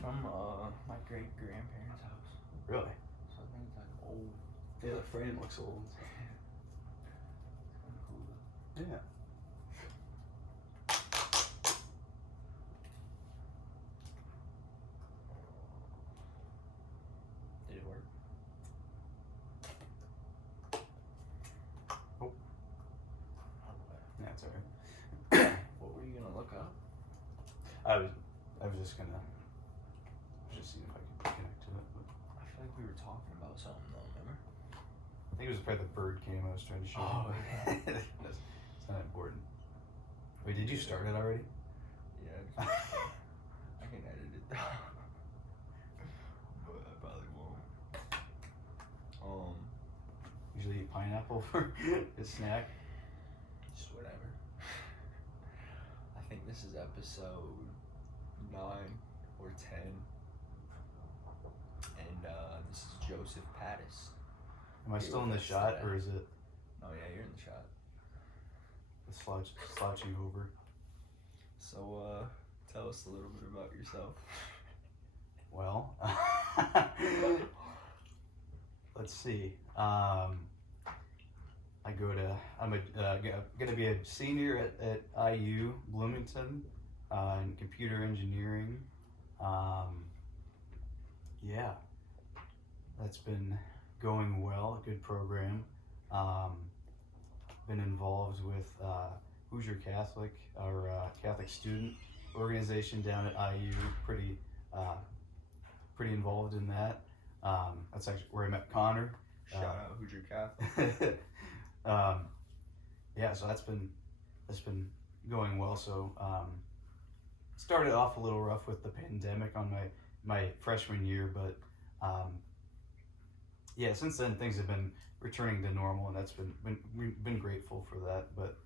from my great grandparents' house. Really? So I think it's like old. Yeah, the frame looks old. It's kind of cool though. Yeah. Did it work? Oh. That's alright. What were you gonna look up? I was just seeing if I could connect to it. But I feel like we were talking about something though, remember? I think it was probably the bird cam I was trying to show Oh, you. yeah. It's not important. Wait, did you start it already? Yeah. I can edit it down. But I probably won't. Usually eat pineapple for a snack. Just whatever. I think this is episode 9 or 10. And this is Joseph Patus. Am I still in the shot, or is it Oh yeah, you're in the shot. the slouching over? So tell us a little bit about yourself. Well, let's see. I'm gonna be a senior at IU Bloomington in computer engineering. Yeah, that's been going well. A good program. Been involved with Hoosier Catholic, our Catholic student organization down at IU. Pretty involved in that. That's actually where I met Connor. Shout out Hoosier Catholic. Yeah, so that's been going well. So started off a little rough with the pandemic on my freshman year, but yeah, since then things have been returning to normal, and that's been grateful for that. But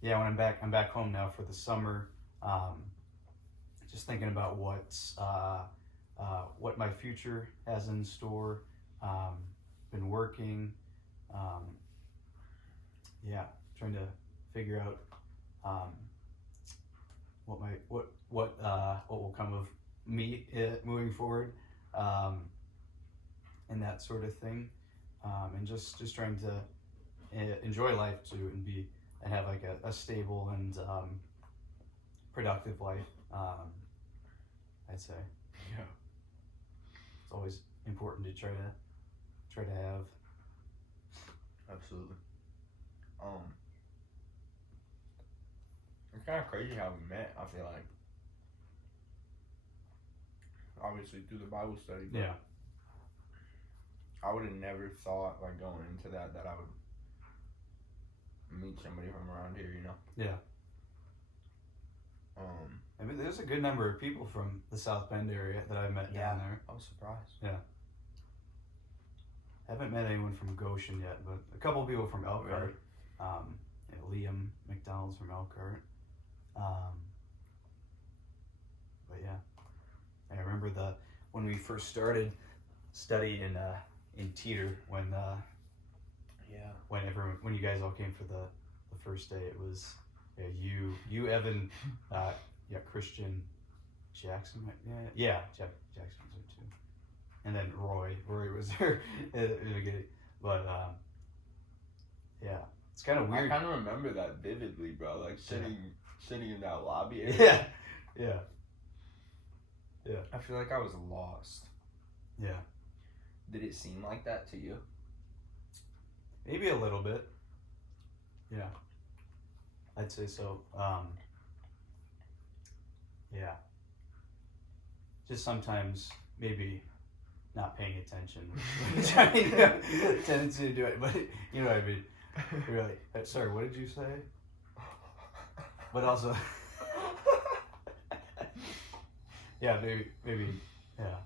yeah, when I'm back home now for the summer. Just thinking about what my future has in store. Been working. Yeah, trying to figure out what will come of me moving forward, and that sort of thing, and just trying to enjoy life too, and have like a stable and productive life. I'd say. Yeah. It's always important to try to have. Absolutely. It's kind of crazy how we met. I feel like, obviously through the Bible study. But Yeah. I would have never thought, like, going into that I would meet somebody from around here. You know. Yeah. I mean, there's a good number of people from the South Bend area that I've met down there. I was surprised. Yeah. Haven't met anyone from Goshen yet, but a couple of people from Elkhart. Really? Liam McDonald's from Elkhart. But yeah, I remember when we first started studying in Teeter when you guys all came for the first day. It was you Evan, Christian Jackson, Jackson was there too, and then Roy was there. But yeah, it's kind of weird. I kind of remember that vividly, bro. Like sitting in that lobby area. Yeah. I feel like I was lost. Yeah. Did it seem like that to you? Maybe a little bit. Yeah. I'd say so. Yeah. Just sometimes maybe not paying attention. Trying to tendency to do it, but you know what I mean. You're like, sorry, what did you say? But also, yeah, maybe, yeah.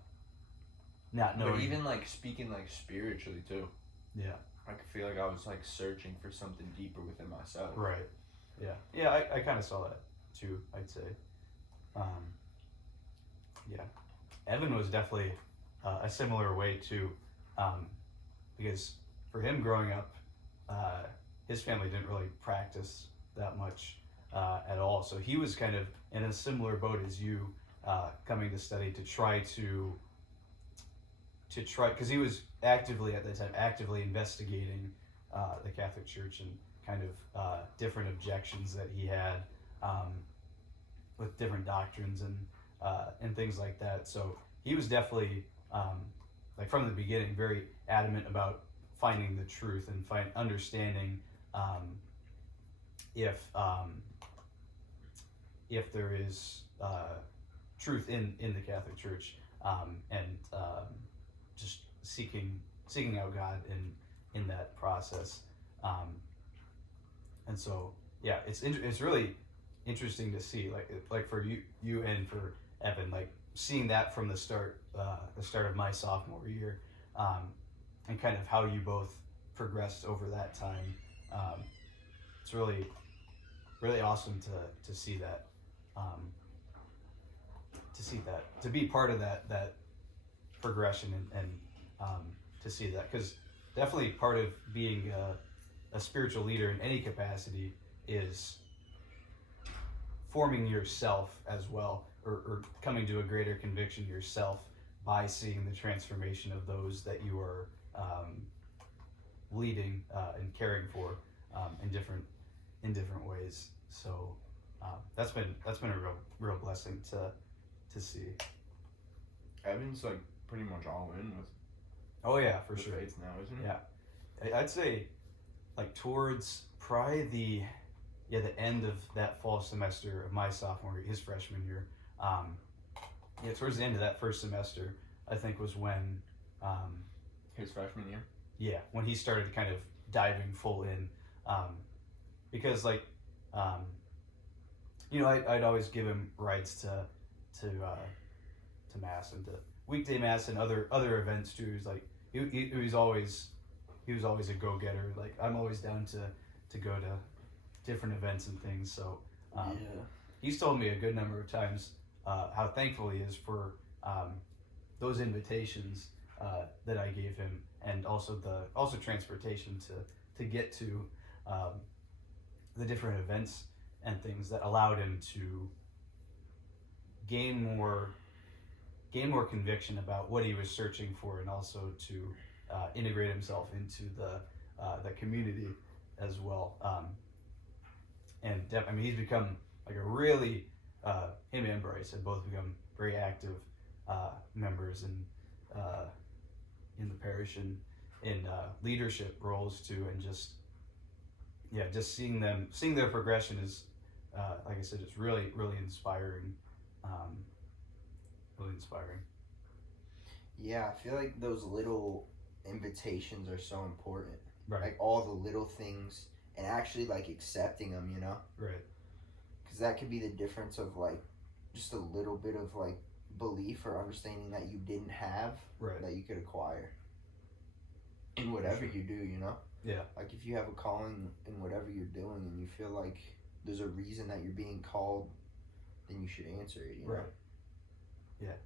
Not knowing. But even like speaking like spiritually too. Yeah. I could feel like I was like searching for something deeper within myself. Right. Yeah. Yeah, I kind of saw that too, I'd say. Yeah. Evan was definitely a similar way too, because for him growing up, his family didn't really practice that much at all. So he was kind of in a similar boat as you, coming to study to try because he was actively at that time actively investigating the Catholic Church and kind of different objections that he had with different doctrines and things like that. So he was definitely like from the beginning very adamant about finding the truth and understanding if there is truth in the Catholic Church, and just seeking out God in that process, and so yeah, it's really interesting to see like for you and for Evan, like seeing that from the start of my sophomore year, and kind of how you both progressed over that time. It's really awesome to see that. To be part of that progression and to see that, because definitely part of being a spiritual leader in any capacity is forming yourself as well, or coming to a greater conviction yourself by seeing the transformation of those that you are leading and caring for in different ways. So that's been a real blessing to see. Evan's like pretty much all in with. Oh yeah, for sure. Faith now, isn't he? Yeah, I'd say like towards probably the end of that fall semester of my sophomore year, his freshman year. Towards the end of that first semester, I think was when his freshman year. Yeah, when he started kind of diving full in, because like I'd always give him rides to mass and to weekday mass and other events too. He was like he was always a go-getter. Like I'm always down to go to different events and things. So he's told me a good number of times how thankful he is for those invitations that I gave him, and also transportation to get to the different events and things that allowed him to gain more conviction about what he was searching for, and also to integrate himself into the community as well. He's become like a really him and Bryce have both become very active members in the parish and in leadership roles too, and just seeing their progression is like I said, it's really inspiring. Really inspiring. Yeah, I feel like those little invitations are so important. Right. Like all the little things, and actually like accepting them, you know? Right. Because that could be the difference of like just a little bit of like belief or understanding that you didn't have, right, that you could acquire in whatever you do, you know? Yeah. Like if you have a calling in whatever you're doing and you feel like there's a reason that you're being called, then you should answer it, you know? Right. Yeah.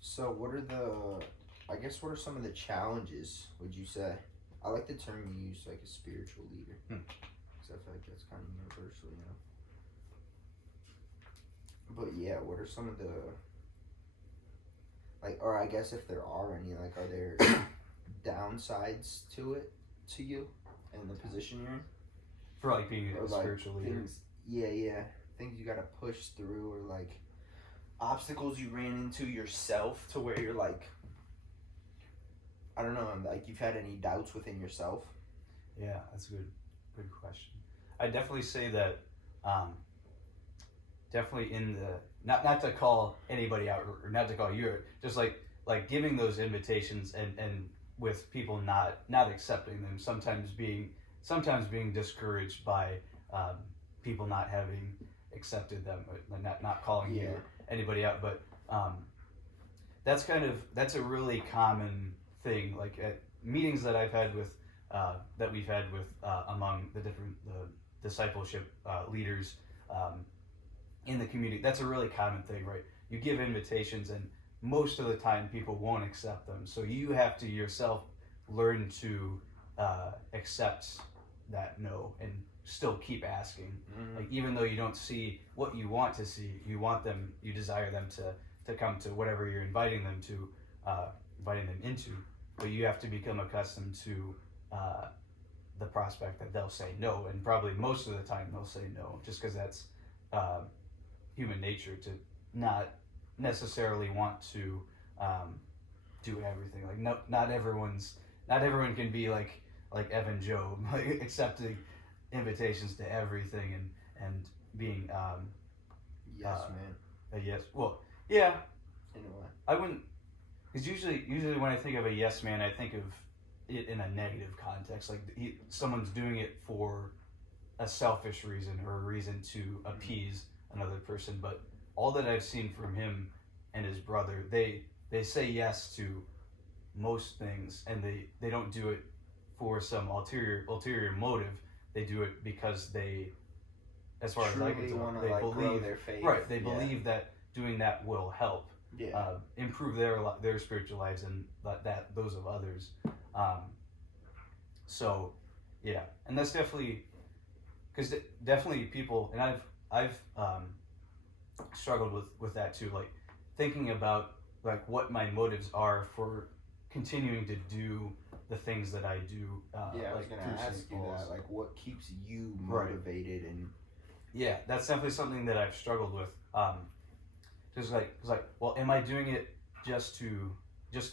So what are some of the challenges, would you say? I like the term you use, like a spiritual leader. Because I feel like that's kind of universal, you know? But yeah, what are some of the, like, or I guess if there are any, like, are there downsides to you, in the position you're in? For like being a spiritual leader. Things you gotta push through, or like obstacles you ran into yourself to where you're like, I don't know, like you've had any doubts within yourself? Yeah, that's a good question. I definitely say that definitely in the not to call anybody out or not to call you out, just like giving those invitations and with people not accepting them, sometimes being discouraged by people not having accepted them, not calling you or anybody out. But that's a really common thing, like at meetings that I've had with that we've had with among the different discipleship leaders in the community. That's a really common thing, right? You give invitations and most of the time people won't accept them, so you have to yourself learn to accept that no, still keep asking. Mhm. Like even though you don't see what you want to see, you desire them to come to whatever you're inviting them into, but you have to become accustomed to the prospect that they'll say no, and probably most of the time they'll say no, just because that's human nature to not necessarily want to do everything. Like not everyone can be like Evan Job, like accepting invitations to everything and being Yes, man. a yes. Well, yeah, In a way. I wouldn't, because usually when I think of a yes man, I think of it in a negative context. Like someone's doing it for a selfish reason or a reason to appease another person. But all that I've seen from him and his brother, they say yes to most things, and they don't do it for some ulterior motive. They do it because they, as far as I can Truly tell, wanna, they like, believe grow their faith. right. They Yeah. believe that doing that will help Yeah. improve their spiritual lives and those of others. So, yeah, and that's definitely because definitely people, and I've struggled with that too, like thinking about like what my motives are for continuing to do the things that I do. Yeah, I was like gonna through ask St. you Paul's. that. Like, what keeps you Right. motivated and Yeah, that's definitely something that I've struggled with. Just like, well, am I doing it just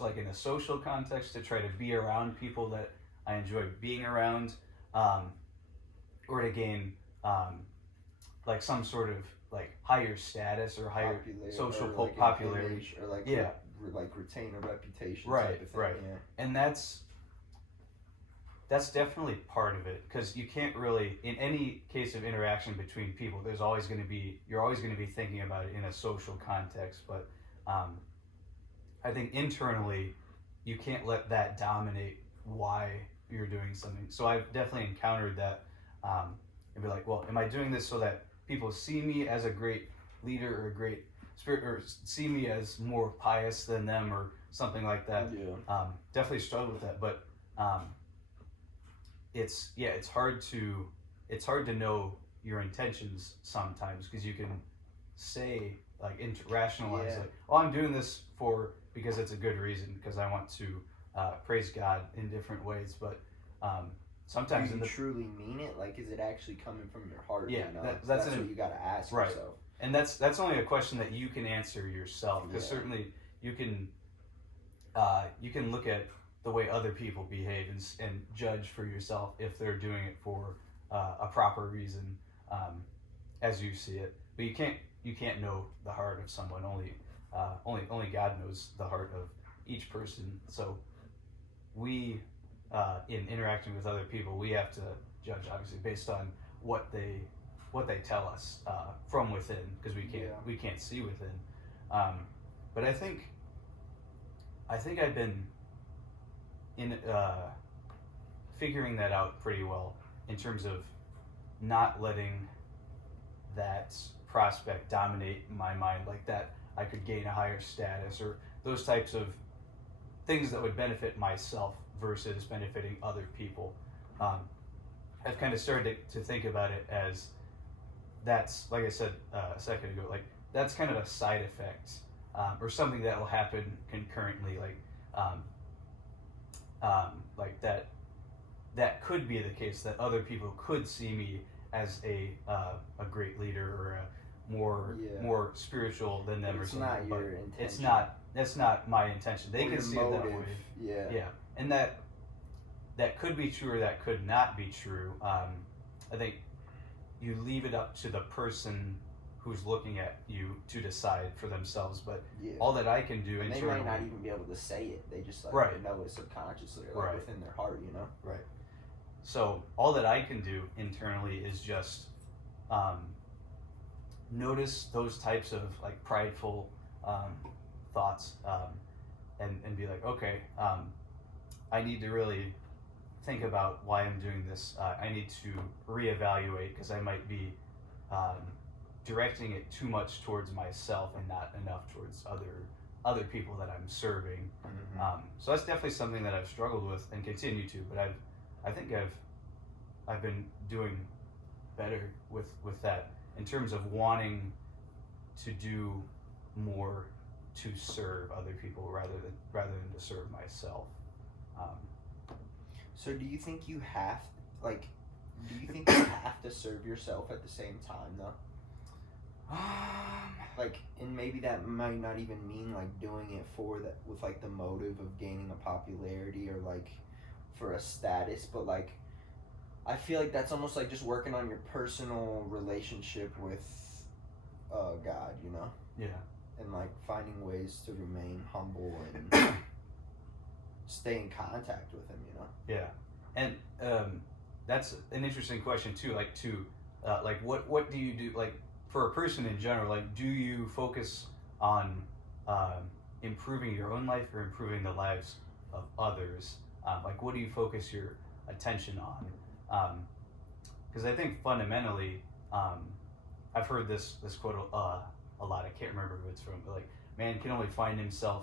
like in a social context to try to be around people that I enjoy being around, or to gain like some sort of like higher status or higher social or like an popularity, image, or like Yeah. like retain a reputation, Right, type of thing. right. Yeah. and that's definitely part of it, because you can't really, in any case of interaction between people, you're always going to be thinking about it in a social context. But I think internally you can't let that dominate why you're doing something. So I've definitely encountered that, and be like, well, am I doing this so that people see me as a great leader or a great spirit, or see me as more pious than them or something like that? Yeah. Definitely struggle with that, but it's hard to know your intentions sometimes, because you can say like rationalize Yeah. like, oh, I'm doing this because it's a good reason, because I want to praise God in different ways. But sometimes Do you truly mean it? Like, is it actually coming from your heart? Yeah, you know? that's what you gotta ask right. yourself. And that's only a question that you can answer yourself, because Yeah. certainly you can look at the way other people behave and judge for yourself if they're doing it for a proper reason, as you see it. But you can't know the heart of someone. Only God knows the heart of each person. So we, in interacting with other people, we have to judge obviously based on what they tell us from within, because we can't see within. But I think I've been in figuring that out pretty well, in terms of not letting that prospect dominate my mind, like that I could gain a higher status or those types of things that would benefit myself versus benefiting other people. I've kind of started to think about it as, that's, like I said a second ago, like that's kind of a side effect, or something that will happen concurrently, like that could be the case, that other people could see me as a great leader or a more spiritual than them, or It's something. not But your intention. it's not. That's not my intention. They Or can your see it that motive. way. Yeah. Yeah, and that could be true or that could not be true. I think you leave it up to the person who's looking at you to decide for themselves. But Yeah. all that I can do And they internally, might not even be able to say it. They just like Right. know it subconsciously, or like Right. within their heart, you know? right. So all that I can do internally is just notice those types of like prideful thoughts, and be like, okay, I need to really think about why I'm doing this. I need to reevaluate, because I might be directing it too much towards myself and not enough towards other people that I'm serving. Mm-hmm. So that's definitely something that I've struggled with and continue to. But I think I've been doing better with that in terms of wanting to do more to serve other people rather than to serve myself. So do you think you have to serve yourself at the same time though? Like, and maybe that might not even mean like doing it for that with like the motive of gaining a popularity or like for a status, but like I feel like that's almost like just working on your personal relationship with God, you know? Yeah. And like finding ways to remain humble and stay in contact with him, you know? Yeah. And that's an interesting question too. Like like what do you do, like for a person in general, like do you focus on improving your own life or improving the lives of others? Like what do you focus your attention on? Because I think fundamentally, I've heard this quote a lot. I can't remember who it's from, but like man can only find himself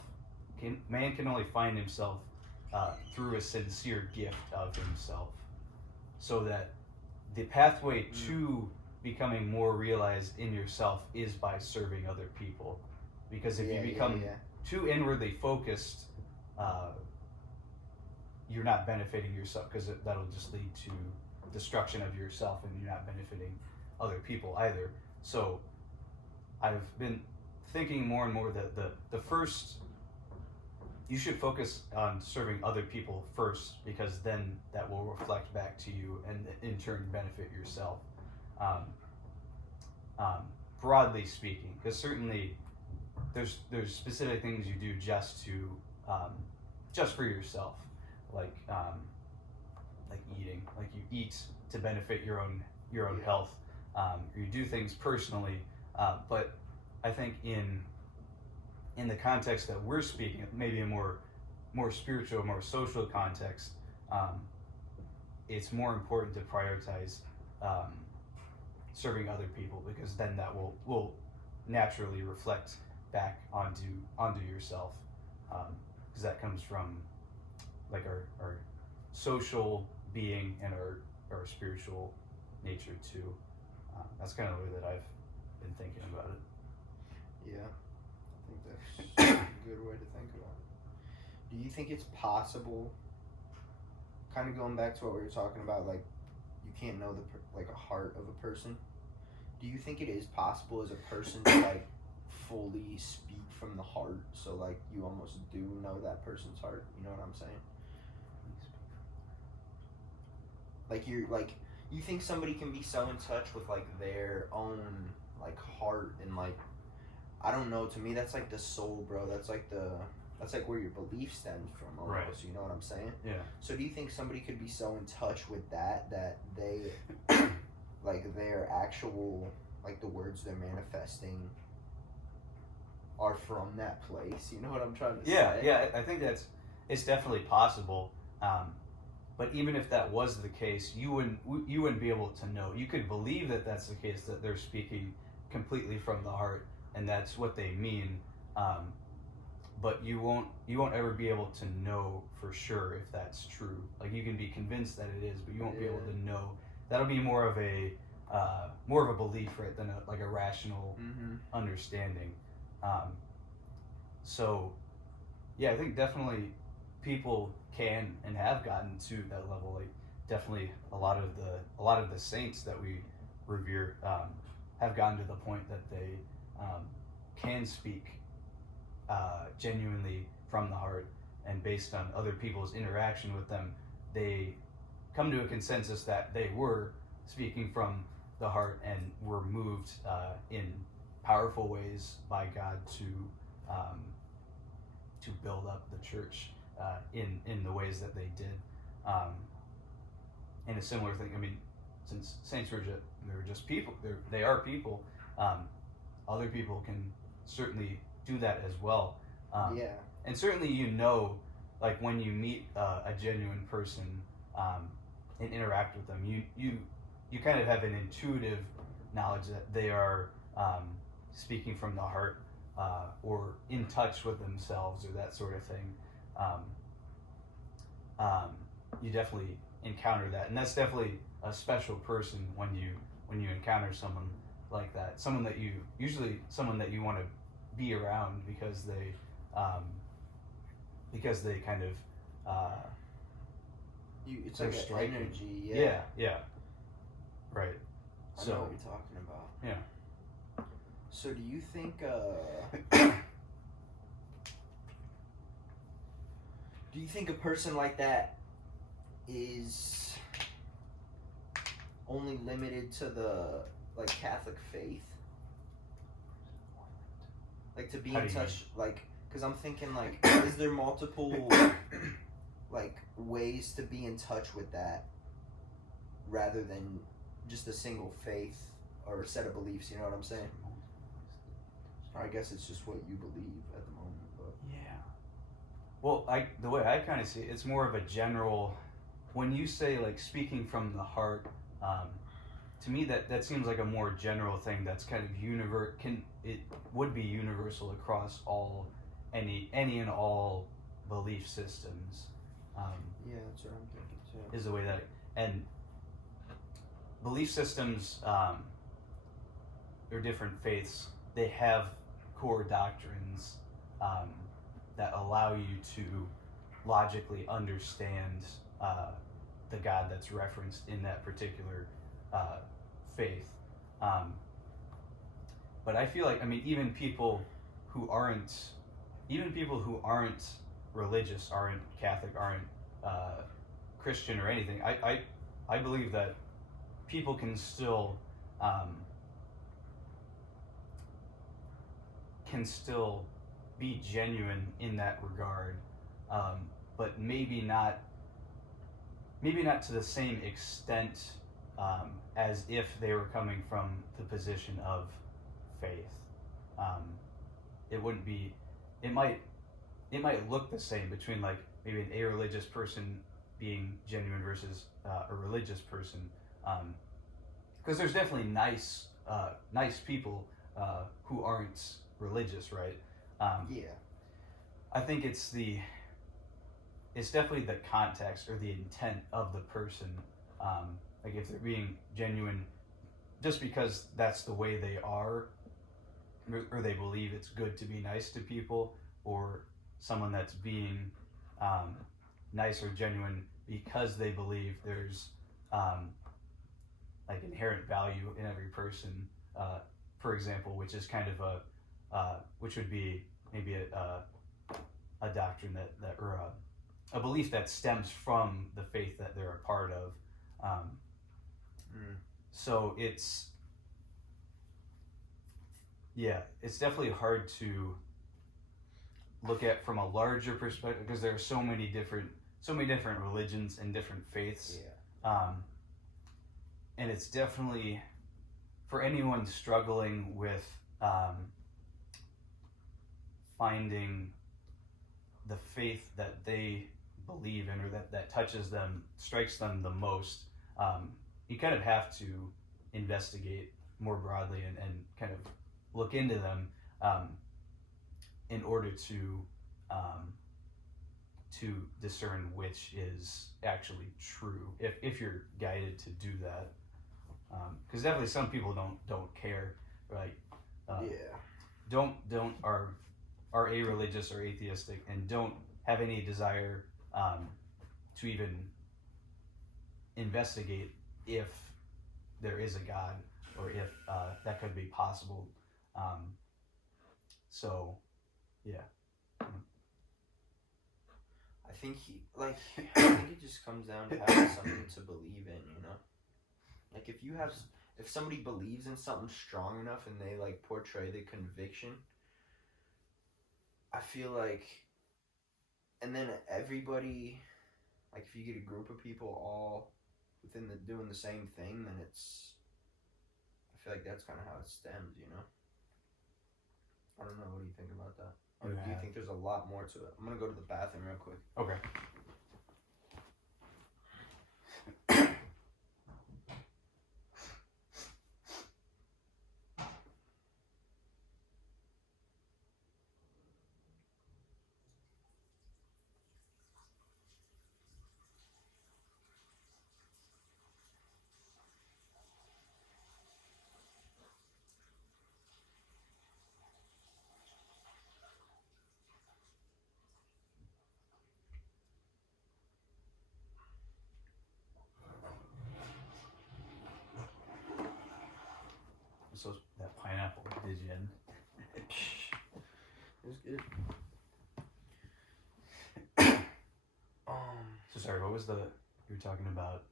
through a sincere gift of himself. So that the pathway to becoming more realized in yourself is by serving other people. Because if you become too inwardly focused, you're not benefiting yourself, because that'll just lead to destruction of yourself, and you're not benefiting other people either. So I've been thinking more and more that the first, you should focus on serving other people first, because then that will reflect back to you and in turn benefit yourself. Broadly speaking, because certainly there's specific things you do just for yourself, like eating, like you eat to benefit your own health, or you do things personally, but I think in the context that we're speaking, maybe a more spiritual, more social context, it's more important to prioritize serving other people, because then that will naturally reflect back onto yourself, because that comes from like our social being and our spiritual nature too. That's kind of the way that I've been thinking about it. Yeah, I think that's a good way to think about it. Do you think it's possible, kind of going back to what we were talking about, like you can't know like a heart of a person? Do you think it is possible as a person to like fully speak from the heart, so like you almost do know that person's heart? You know what I'm saying? Like you think somebody can be so in touch with like their own like heart and like, I don't know, to me that's like the soul, bro. That's like where your belief stems from almost. Right. You know what I'm saying? Yeah. So do you think somebody could be so in touch with that they like their actual, like the words they're manifesting are from that place? You know what I'm trying to say? Yeah, I think it's definitely possible. But even if that was the case, you wouldn't be able to know. You could believe that that's the case, that they're speaking completely from the heart and that's what they mean. But you won't ever be able to know for sure if that's true. Like you can be convinced that it is, but you won't be able to know. That'll be more of a belief, right, than a rational understanding. So yeah, I think definitely people can and have gotten to that level. Like definitely a lot of the saints that we revere have gotten to the point that they can speak genuinely from the heart, and based on other people's interaction with them, they come to a consensus that they were speaking from the heart and were moved in powerful ways by God to build up the church in the ways that they did. And a similar thing, I mean, since saints were just people, they are people, other people can certainly do that as well. And certainly, like when you meet a genuine person and interact with them, you kind of have an intuitive knowledge that they are speaking from the heart, or in touch with themselves, or that sort of thing. You definitely encounter that, and that's definitely a special person when when you encounter someone like that, someone that you want to be around because they kind of it's they're like an striking. energy. Yeah. Right. I So know what you're talking about. yeah. So do you think a person like that is only limited to the like Catholic faith? Like to be How in do you touch, like, because I'm thinking like, is there multiple like ways to be in touch with that, rather than just a single faith or a set of beliefs? You know what I'm saying? Or I guess it's just what you believe at the moment, but Yeah. Well, the way I kind of see it, it's more of a general. When you say like speaking from the heart, to me that seems like a more general thing. That's kind of it would be universal across any and all belief systems. yeah, that's what I'm thinking too. Is the way that, and belief systems or different faiths, they have core doctrines that allow you to logically understand the God that's referenced in that particular faith. But I feel like, I mean, even people who aren't religious, aren't Catholic, aren't Christian or anything, I believe that people can still be genuine in that regard, but maybe not to the same extent as if they were coming from the position of faith. It wouldn't be. It might look the same between like maybe an a-religious person being genuine versus a religious person, because there's definitely nice people who aren't religious, right? Yeah. I think it's definitely the context or the intent of the person. Like if they're being genuine just because that's the way they are, or they believe it's good to be nice to people, or someone that's being nice or genuine because they believe there's like inherent value in every person, for example, which is kind of which would be maybe a doctrine that or a belief that stems from the faith that they're a part of. So it's definitely hard to look at from a larger perspective because there are so many different religions and different faiths. And it's definitely for anyone struggling with finding the faith that they believe in, or that touches them, strikes them the most. You kind of have to investigate more broadly and kind of look into them in order to discern which is actually true, if you're guided to do that. Because definitely some people don't care, right? Are a-religious or atheistic and don't have any desire to even investigate if there is a God or if that could be possible. So, yeah. I think it just comes down to having something to believe in, you know? Like if somebody believes in something strong enough and they like portray the conviction, I feel like, and then everybody, like if you get a group of people all doing the same thing, then I feel like that's kind of how it stems, you know? I don't know, what do you think about that? Or do you think there's a lot more to it? I'm gonna go to the bathroom real quick. Okay. So that pineapple did you in? It was good. So sorry, what was you were talking about?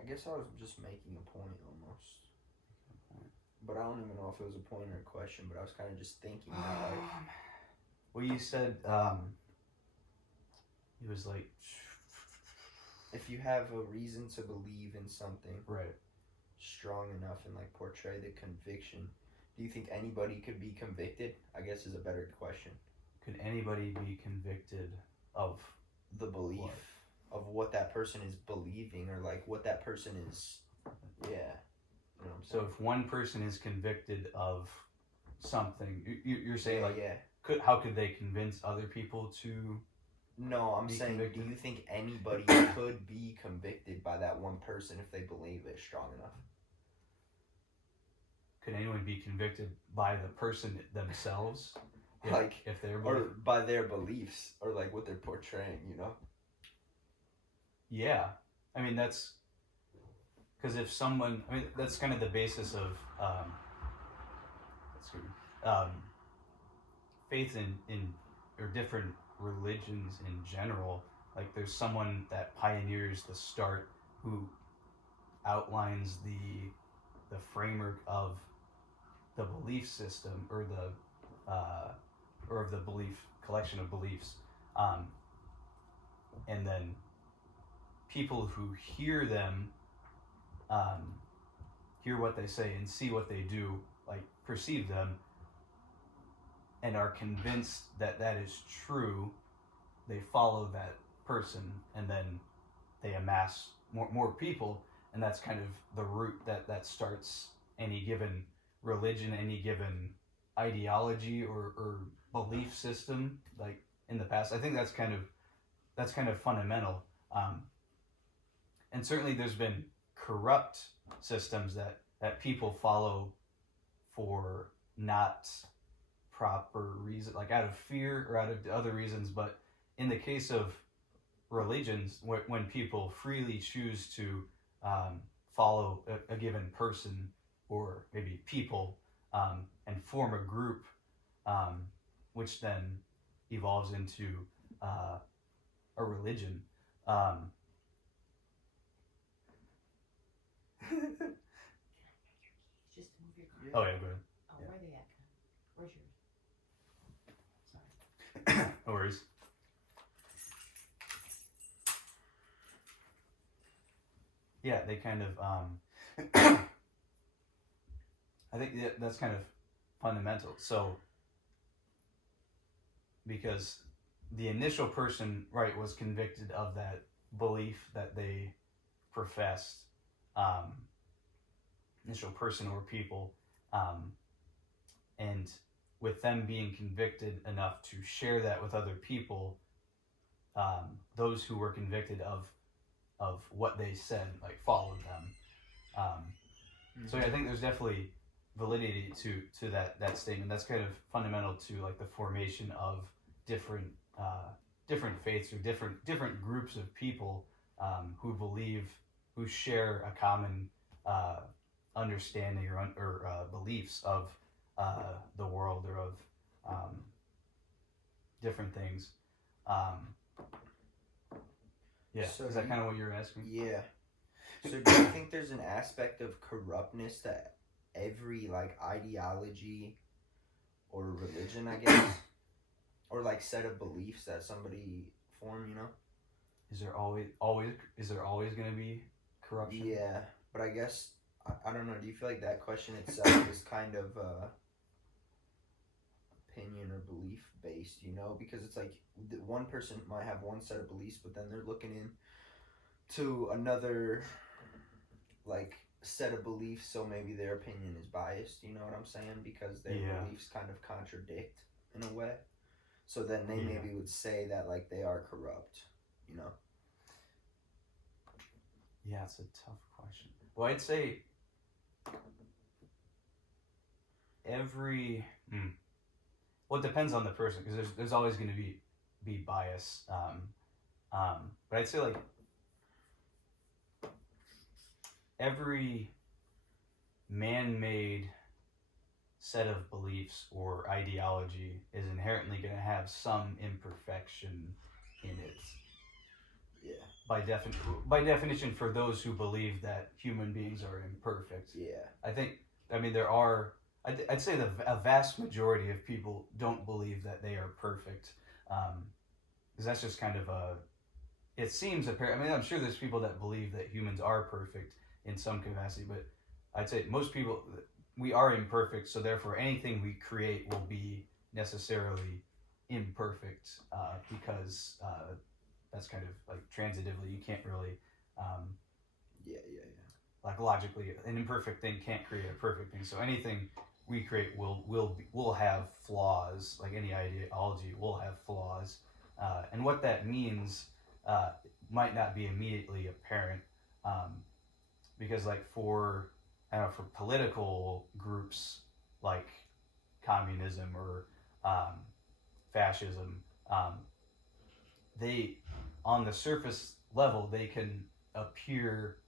I guess I was just making a point almost. But I don't even know if it was a point or a question, but I was kind of just thinking that, like... Well, you said, it was like... If you have a reason to believe in something... Right. strong enough and, like, portray the conviction, do you think anybody could be convicted? I guess is a better question. Could anybody be convicted of... The belief what? Of what that person is believing, or, like, what that person is... Yeah. You know what I'm saying? So if one person is convicted of something, you're saying, like... Yeah. How could they convince other people to... No, I'm be saying, convicted? do you think anybody could be convicted by that one person if they believe it strong enough? Could anyone be convicted by the person themselves? If they're... Or by their beliefs, or, like, what they're portraying, you know? Yeah. I mean, that's... Because if someone... I mean, that's kind of the basis of... faith in or different religions in general. Like, there's someone that pioneers the start who outlines the framework of the belief system, or of the belief collection of beliefs, and then people who hear them, hear what they say and see what they do, like perceive them, and are convinced that that is true. They follow that person, and then they amass more people, and that's kind of the root that starts any given religion, any given ideology or belief system, like in the past. I think that's kind of fundamental. And certainly there's been corrupt systems that people follow for not proper reason, like out of fear or out of other reasons. But in the case of religions, when people freely choose to follow a given person or maybe people, and form a group, which then evolves into a religion. Just move your car. Oh yeah, go ahead. Oh, Yeah. where are they at? Where's yours? Sorry. No worries. Yeah, they kind of, I think that's kind of fundamental. So, because the initial person, right, was convicted of that belief that they professed, initial person or people, and with them being convicted enough to share that with other people, those who were convicted of what they said, like, followed them. So yeah, I think there's definitely validity to that statement. That's kind of fundamental to, like, the formation of different faiths or different groups of people who share a common understanding or beliefs of the world, or of different things. Yeah, So is that kind of what you're asking? Yeah. So do you think there's an aspect of corruptness that every, like, ideology or religion, I guess, or, like, set of beliefs that somebody form, you know? Is there always going to be corruption? Yeah, but I guess, I don't know, do you feel like that question itself is kind of opinion or belief based, you know? Because it's like, one person might have one set of beliefs, but then they're looking into another, like, set of beliefs, so maybe their opinion is biased, you know what I'm saying? Because their beliefs kind of contradict in a way. So then they maybe would say that, like, they are corrupt, you know? Yeah, it's a tough question. Well, I'd say well, it depends on the person, because there's always going to be bias. But I'd say, like, every man-made set of beliefs or ideology is inherently going to have some imperfection in it. Yeah. By definition, for those who believe that human beings are imperfect. Yeah. I mean, there are. I'd say a vast majority of people don't believe that they are perfect, because that's just kind of a. It seems apparent. I mean, I'm sure there's people that believe that humans are perfect in some capacity, but I'd say most people, we are imperfect. So therefore, anything we create will be necessarily imperfect, because that's kind of like transitively. You can't really. Yeah. Like logically, an imperfect thing can't create a perfect thing. So anything we create will have flaws. Like any ideology will have flaws, and what that means might not be immediately apparent, because like for political groups like communism or fascism, they on the surface level they can appear.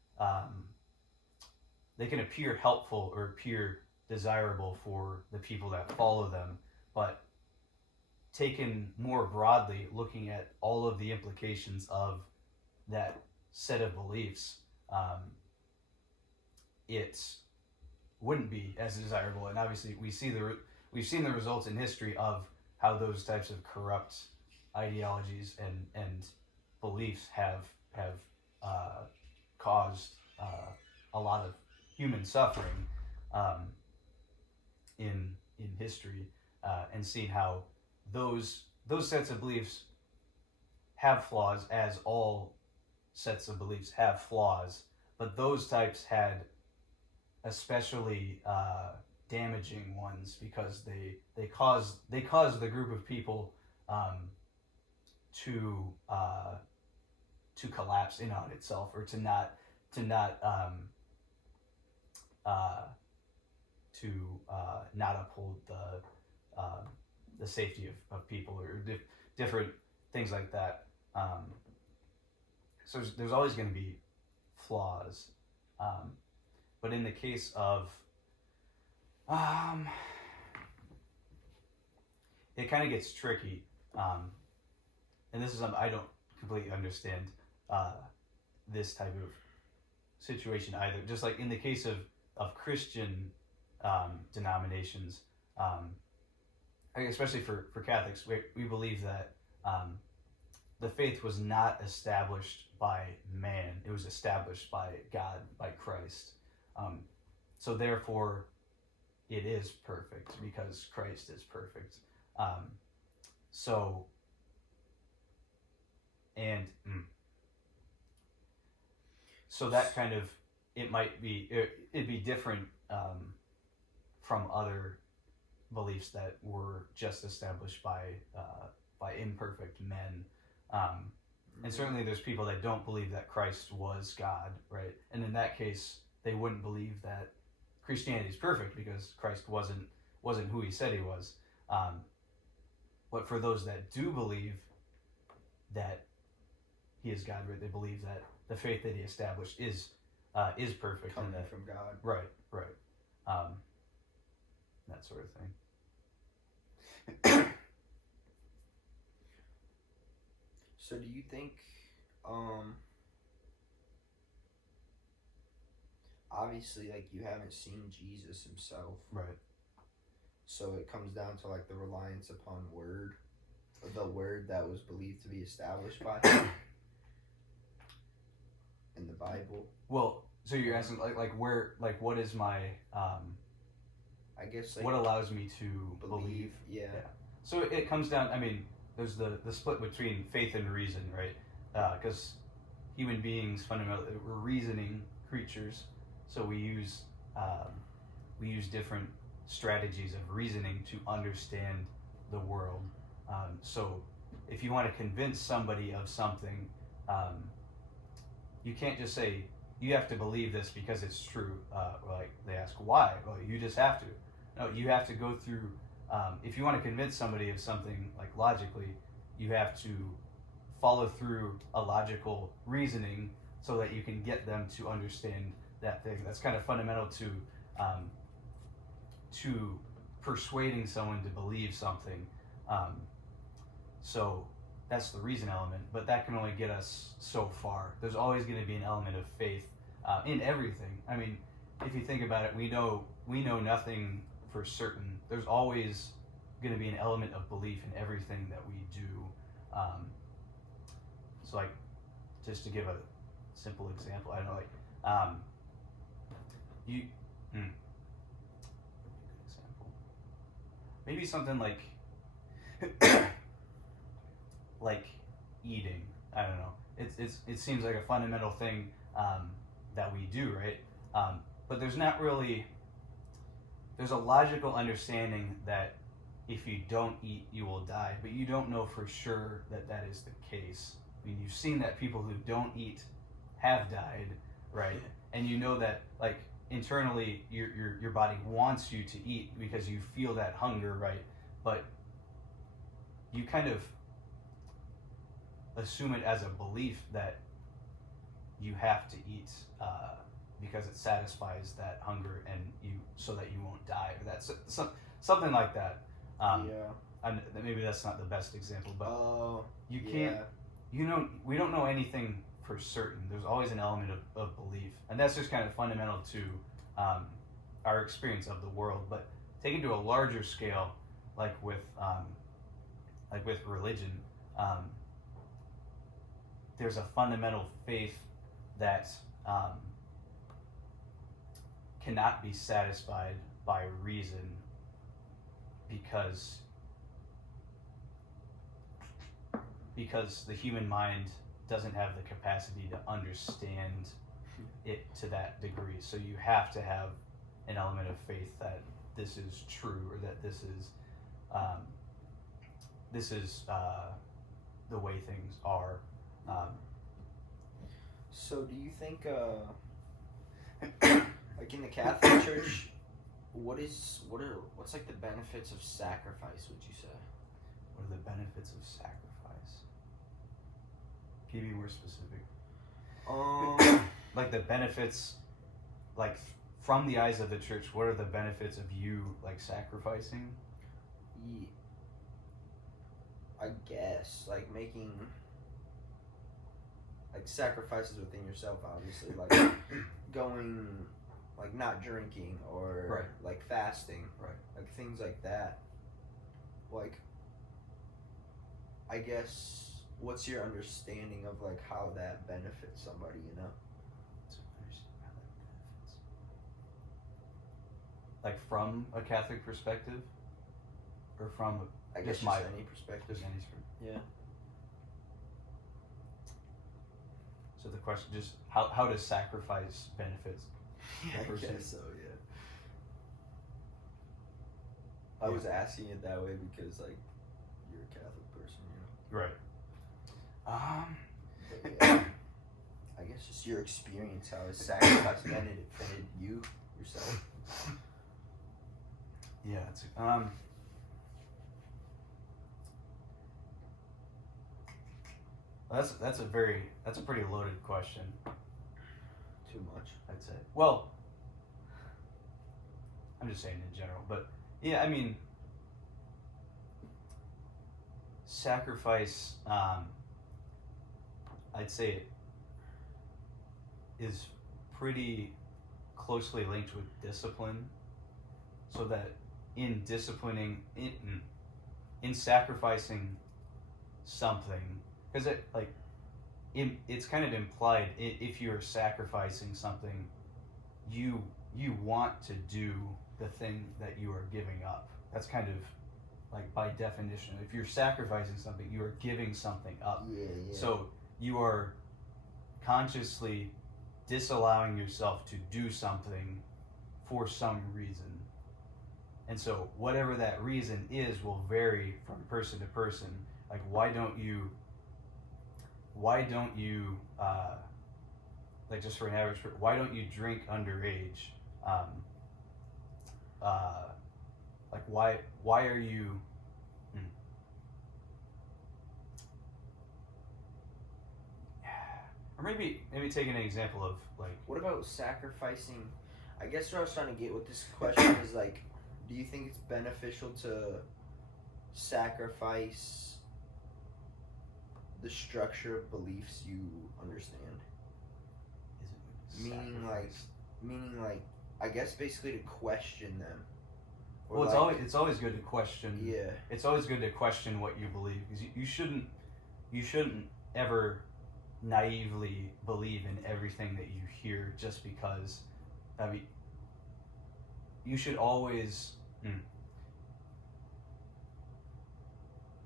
They can appear helpful or appear desirable for the people that follow them, but taken more broadly, looking at all of the implications of that set of beliefs, it wouldn't be as desirable. And obviously, we've seen the results in history of how those types of corrupt ideologies and beliefs have caused a lot of human suffering in history, and seeing how those sets of beliefs have flaws, as all sets of beliefs have flaws, but those types had especially damaging ones because they caused the group of people to collapse in on itself, or to not uphold the safety of people, or different things like that. So there's always going to be flaws, but in the case of it kind of gets tricky, and this is something I don't completely understand, this type of situation either. Just like in the case of Christian denominations, especially for Catholics, we believe that the faith was not established by man; it was established by God, by Christ. So therefore, it is perfect because Christ is perfect. So that kind of, it'd be different from other beliefs that were just established by imperfect men, and certainly there's people that don't believe that Christ was God, right? And in that case, they wouldn't believe that Christianity is perfect because Christ wasn't who he said he was. But for those that do believe that he is God, right? They believe that the faith that he established is perfect, Coming and that, from God. right, that sort of thing. So do you think, obviously, like, you haven't seen Jesus himself, Right. so it comes down to like the reliance upon the word that was believed to be established by him in the Bible. Well, so you're asking like where, like what is my I guess like what allows me to believe? Yeah. So it comes down. I mean, there's the split between faith and reason, right? Because human beings fundamentally we're reasoning creatures, so we use different strategies of reasoning to understand the world. So if you want to convince somebody of something, you can't just say you have to believe this because it's true. Like they ask why? Well, you just have to. No, you have to go through. If you want to convince somebody of something, like logically, you have to follow through a logical reasoning so that you can get them to understand that thing. That's kind of fundamental to to persuading someone to believe something. So that's the reason element, but that can only get us so far. There's always going to be an element of faith in everything. I mean, if you think about it, we know nothing for certain. There's always going to be an element of belief in everything that we do. So, like, just to give a simple example, I don't know, like, example. Maybe something like, like eating. I don't know. It seems like a fundamental thing that we do, right? But there's not really. There's a logical understanding that if you don't eat, you will die, but you don't know for sure that that is the case. I mean, you've seen that people who don't eat have died, right? And you know that, like, internally your body wants you to eat because you feel that hunger, right? But you kind of assume it as a belief that you have to eat because it satisfies that hunger and so that you won't die, or that's something like that. Maybe that's not the best example, but you can't. We don't know anything for certain. There's always an element of belief, and that's just kind of fundamental to our experience of the world. But taken to a larger scale, like with religion, there's a fundamental faith that cannot be satisfied by reason because the human mind doesn't have the capacity to understand it to that degree. So you have to have an element of faith that this is true, or that this is the way things are. So do you think, like in the Catholic Church, what's like the benefits of sacrifice, would you say? What are the benefits of sacrifice? Can you be more specific? Like the benefits, like from the eyes of the church, what are the benefits of you, like, sacrificing? Yeah, I guess, like, making, like, sacrifices within yourself, obviously, like going, like, not drinking, or right. like fasting, right? Like things like that. Like, I guess, what's your understanding of, like, how that benefits somebody, you know? Like from a Catholic perspective, or from I guess just any perspective. Just any. Yeah. So the question, just how does sacrifice benefits Yeah, the person? I guess so, yeah. I was asking it that way because, like, you're a Catholic person, you know? Right. But yeah, I guess just your experience, how has sacrifice benefited you, yourself? Yeah, it's that's a pretty loaded question. Too much, I'd say. Well, I'm just saying in general, but yeah, I mean, sacrifice. I'd say it is pretty closely linked with discipline, so that in disciplining, in sacrificing something, because it's kind of implied, if you're sacrificing something, you want to do the thing that you are giving up. That's kind of, like, by definition, if you're sacrificing something, you are giving something up. Yeah. So you are consciously disallowing yourself to do something for some reason. And so whatever that reason is will vary from person to person. Like, why don't you like, just for an average person, why don't you drink underage? Like, why are you or maybe taking an example of, like, What about sacrificing? I guess what I was trying to get with this question is like, do you think it's beneficial to sacrifice the structure of beliefs you understand? Is it Meaning like, I guess basically to question them. Or Well, like, it's always good to question. Yeah. It's always good to question what you believe, because you shouldn't ever naively believe in everything that you hear just because. I mean, you should always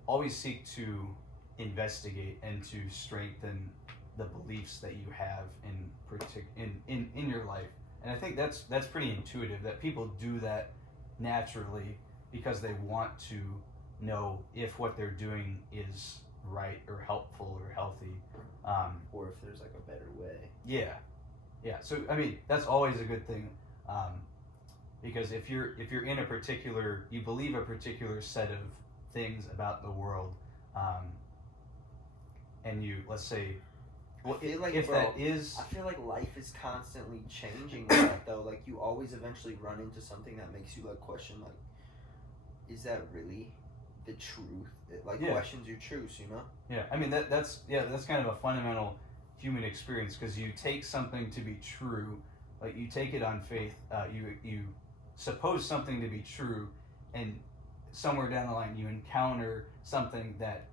always seek to investigate and to strengthen the beliefs that you have in your life. And I think that's pretty intuitive, that people do that naturally because they want to know if what they're doing is right or helpful or healthy, or if there's like a better way. Yeah. So I mean, that's always a good thing, because if you're in a particular, you believe a particular set of things about the world, and you, let's say, well, I feel like, if bro, that is, I feel like life is constantly changing with that though. Like you always eventually run into something that makes you like question like, is that really the truth? It like questions your truths, you know? Yeah, I mean that's kind of a fundamental human experience, because you take something to be true, like you take it on faith. You suppose something to be true, and somewhere down the line you encounter something that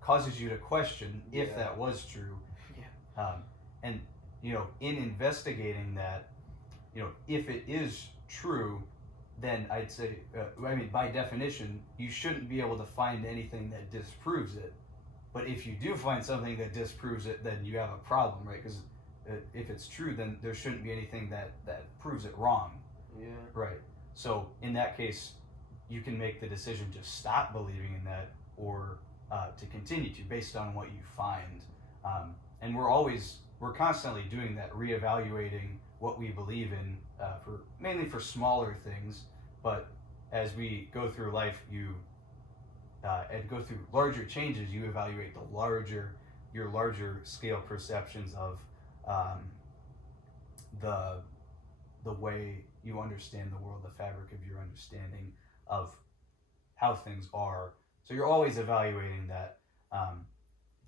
causes you to question if that was true. Yeah. And in investigating that, if it is true, then I'd say, I mean, by definition, you shouldn't be able to find anything that disproves it. But if you do find something that disproves it, then you have a problem, right? Because if it's true, then there shouldn't be anything that proves it wrong. Yeah. Right. So in that case, you can make the decision to stop believing in that, or to continue to, based on what you find. And we're constantly doing that, reevaluating what we believe in, mainly for smaller things. But as we go through life, and go through larger changes, you evaluate your larger scale perceptions of the way you understand the world, the fabric of your understanding of how things are. So you're always evaluating that.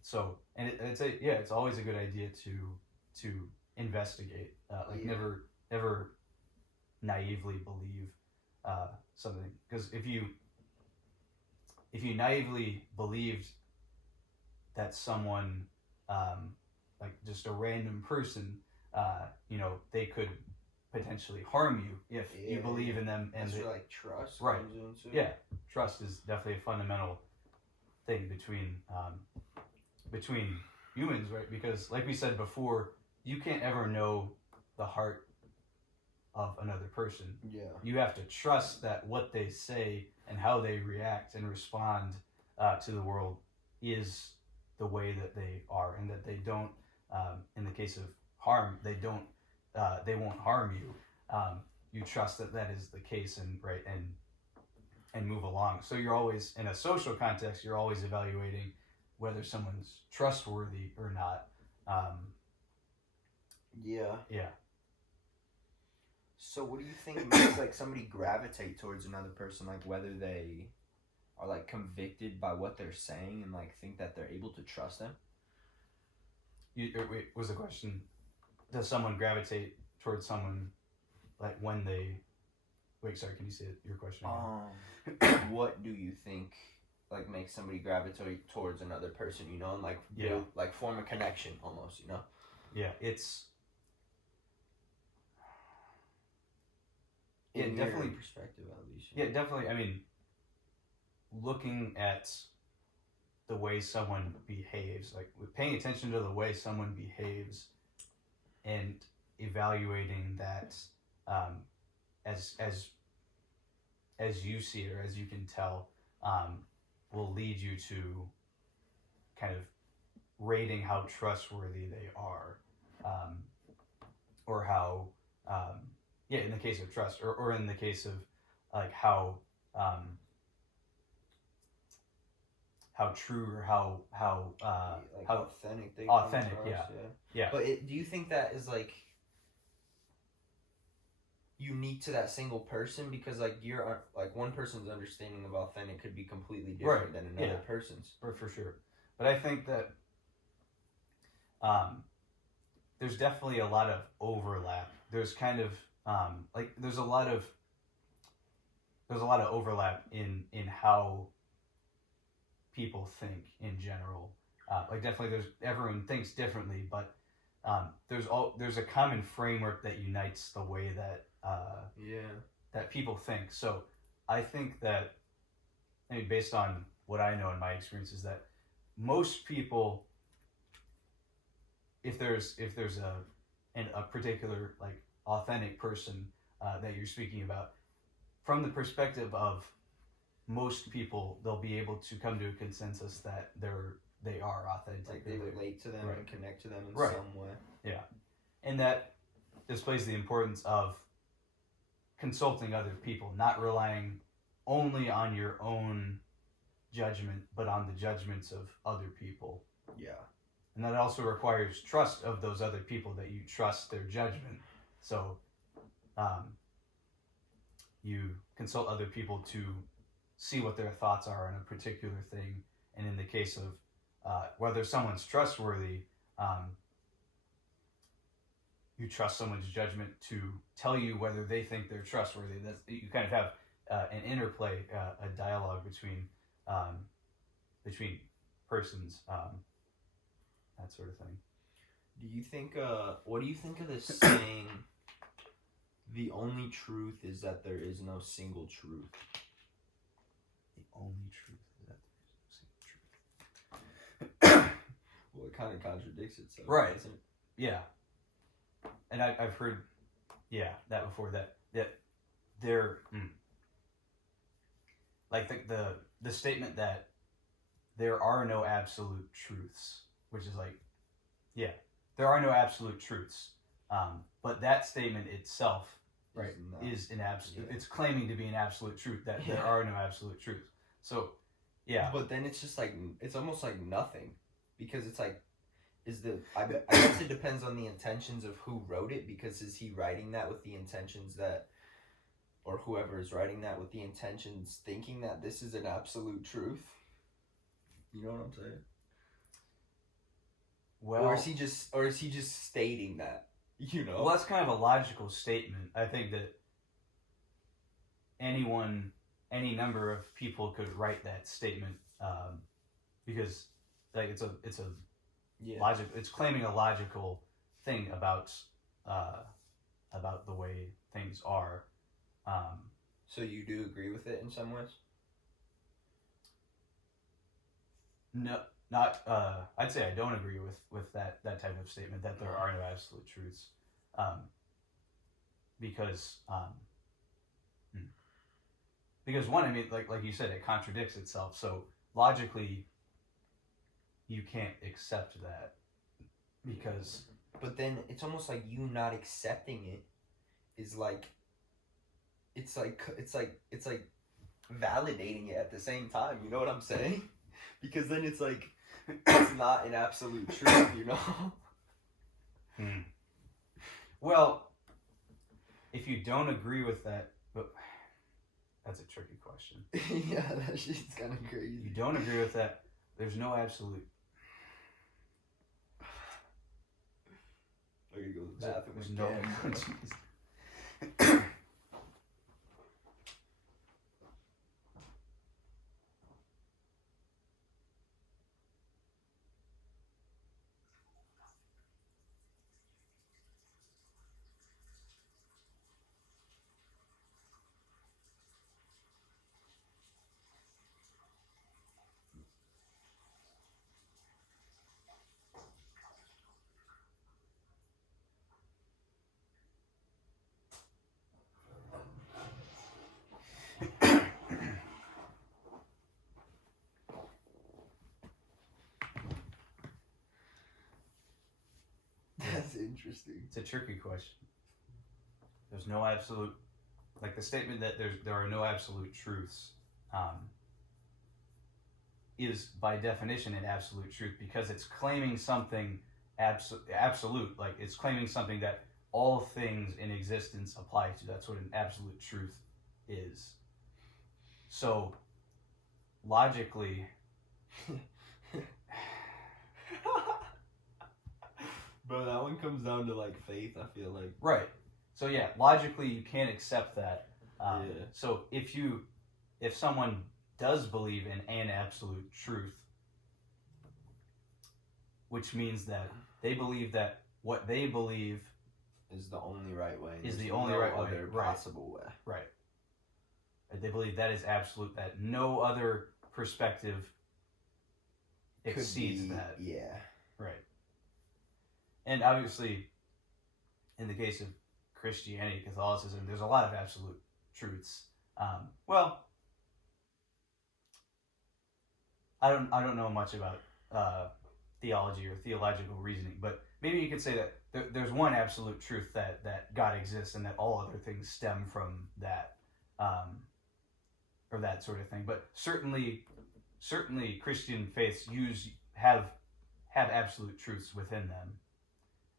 It's always a good idea to investigate, never naively believe something, because if you naively believed that someone, like just a random person, they could potentially harm you if you believe in them, and that's where like trust right comes into. Yeah, trust is definitely a fundamental thing between humans, right? Because like we said before, you can't ever know the heart of another person. Yeah. You have to trust that what they say and how they react and respond to the world is the way that they are, and that they don't, in the case of harm, they won't harm you. You trust that is the case, and move along. So you're always, in a social context, you're always evaluating whether someone's trustworthy or not. Yeah. So what do you think makes like somebody gravitate towards another person, like whether they are like convicted by what they're saying and like think that they're able to trust them? Wait, was the question, does someone again? Wait, sorry, can you say your question again? What do you think like makes somebody gravitate towards another person, and like build, like form a connection almost, Yeah, it's in your definitely perspective at least. Yeah, definitely. I mean, looking at the way someone behaves, like paying attention to the way someone behaves, and evaluating that, as you see it, or as you can tell, will lead you to kind of rating how trustworthy they are, or how, in the case of trust, or in the case of like how true, or how like how authentic they authentic, come across, yeah. But do you think that is like, unique to that single person, because like like one person's understanding of authentic could be completely different than another person's. For sure. But I think that there's definitely a lot of overlap. There's kind of there's a lot of overlap in how people think in general. Like definitely everyone thinks differently, but there's a common framework that unites the way that that people think. So I think that, I mean, based on what I know in my experience, is that most people, if there's a particular like authentic person that you're speaking about, from the perspective of most people, they'll be able to come to a consensus that they are authentic. Like they relate to them and connect to them in Right. some way. Yeah, and that displays the importance of consulting other people, not relying only on your own judgment, but on the judgments of other people. Yeah. And that also requires trust of those other people, that you trust their judgment. So you consult other people to see what their thoughts are on a particular thing. And in the case of whether someone's trustworthy, you trust someone's judgment to tell you whether they think they're trustworthy. You kind of have an interplay, a dialogue between persons, that sort of thing. Do you think? What do you think of this saying? The only truth is that there is no single truth. The only truth is that there is no single truth. Well, it kind of contradicts itself, Right. doesn't it? Yeah. And I've heard, that before, that there, like the statement that there are no absolute truths, which is like, there are no absolute truths. But that statement itself, right, is an absolute. It's claiming to be an absolute truth, that there are no absolute truths. So, yeah. But then it's just like, it's almost like nothing, because it's like, I guess it depends on the intentions of who wrote it, because is he writing that with the intentions that, or whoever is writing that with the intentions thinking that this is an absolute truth? You know what I'm saying? Well, or is he just stating that? You know? Well, that's kind of a logical statement. I think that any number of people could write that statement, because like it's a logic. It's claiming a logical thing about the way things are. So you do agree with it in some ways? No, not. I'd say I don't agree with that type of statement, that there are no absolute truths, because one, I mean, like you said, it contradicts itself. So logically, you can't accept that, because. But then it's almost like you not accepting it is like. It's like validating it at the same time. You know what I'm saying? Because then it's like, it's not an absolute truth, you know? Well, if you don't agree with that, but that's a tricky question. Yeah, that shit's kind of crazy. You don't agree with that, there's no absolute. I gotta go to the bathroom. There's no. That's interesting. It's a tricky question. There's no absolute, like the statement that there are no absolute truths, is by definition an absolute truth, because it's claiming something absolute. Like it's claiming something that all things in existence apply to. That's what an absolute truth is. So, logically, Bro, that one comes down to like faith, I feel like. right. So yeah, logically you can't accept that. Yeah. So if someone does believe in an absolute truth, which means that they believe that what they believe Is the only right way. Is the There's only no right way, other right. possible way. right, they believe that is absolute, that no other perspective exceeds Could be, that. Yeah. Right. And obviously, in the case of Christianity, Catholicism, there's a lot of absolute truths. Well, I don't know much about theology or theological reasoning, but maybe you could say that there's one absolute truth that God exists and that all other things stem from that, or that sort of thing. But certainly Christian faiths have absolute truths within them,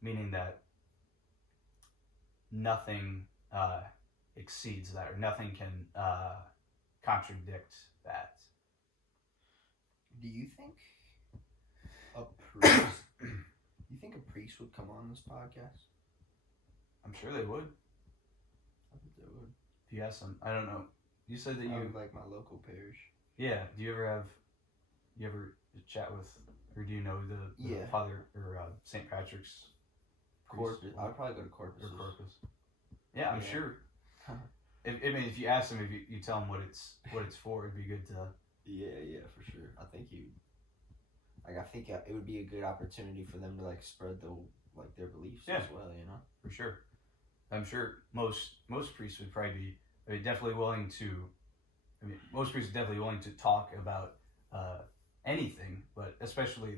meaning that nothing exceeds that, or nothing can contradict that. Do you think a priest? You think a priest would come on this podcast? I'm sure they would. I think they would. If you ask them, I don't know. You said that I you, would like my local parish. yeah. Do you ever chat with, or do you know the Yeah. Father or St. Patrick's Corpus. priest? I would probably go to Corpus. Or Corpus. Yeah, I'm Yeah. sure. If you ask them, if you tell them what it's for, it'd be good to. Yeah, for sure. I think it would be a good opportunity for them to like spread their beliefs Yeah. as well. You know. For sure. I'm sure most priests would probably be definitely willing to. Most priests are definitely willing to talk about anything, but especially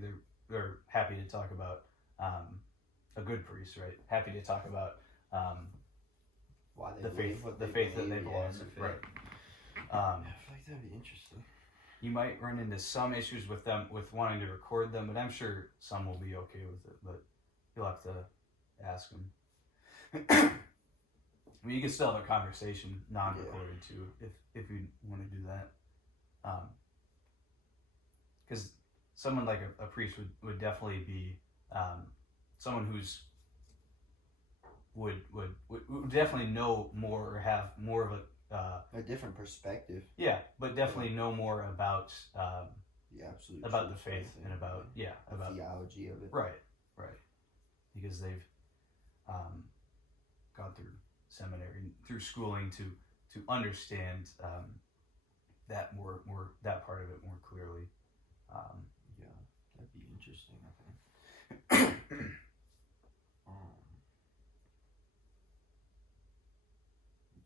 they're happy to talk about a good priest, right? Happy to talk about Why they the believe faith, what the they faith that believe, they belong and the to, faith. right? I feel like that'd be interesting. You might run into some issues with them with wanting to record them, but I'm sure some will be okay with it. But you'll have to ask them. You can still have a conversation, non-recorded too, if you want to do that. Because someone like a priest would definitely be someone who's would definitely know more or have more of A different perspective. but definitely know more about Yeah, absolutely. about the faith and about about theology of it. right, because they've gone through seminary, through schooling to understand that more that part of it more clearly. Yeah, that'd be interesting. I think.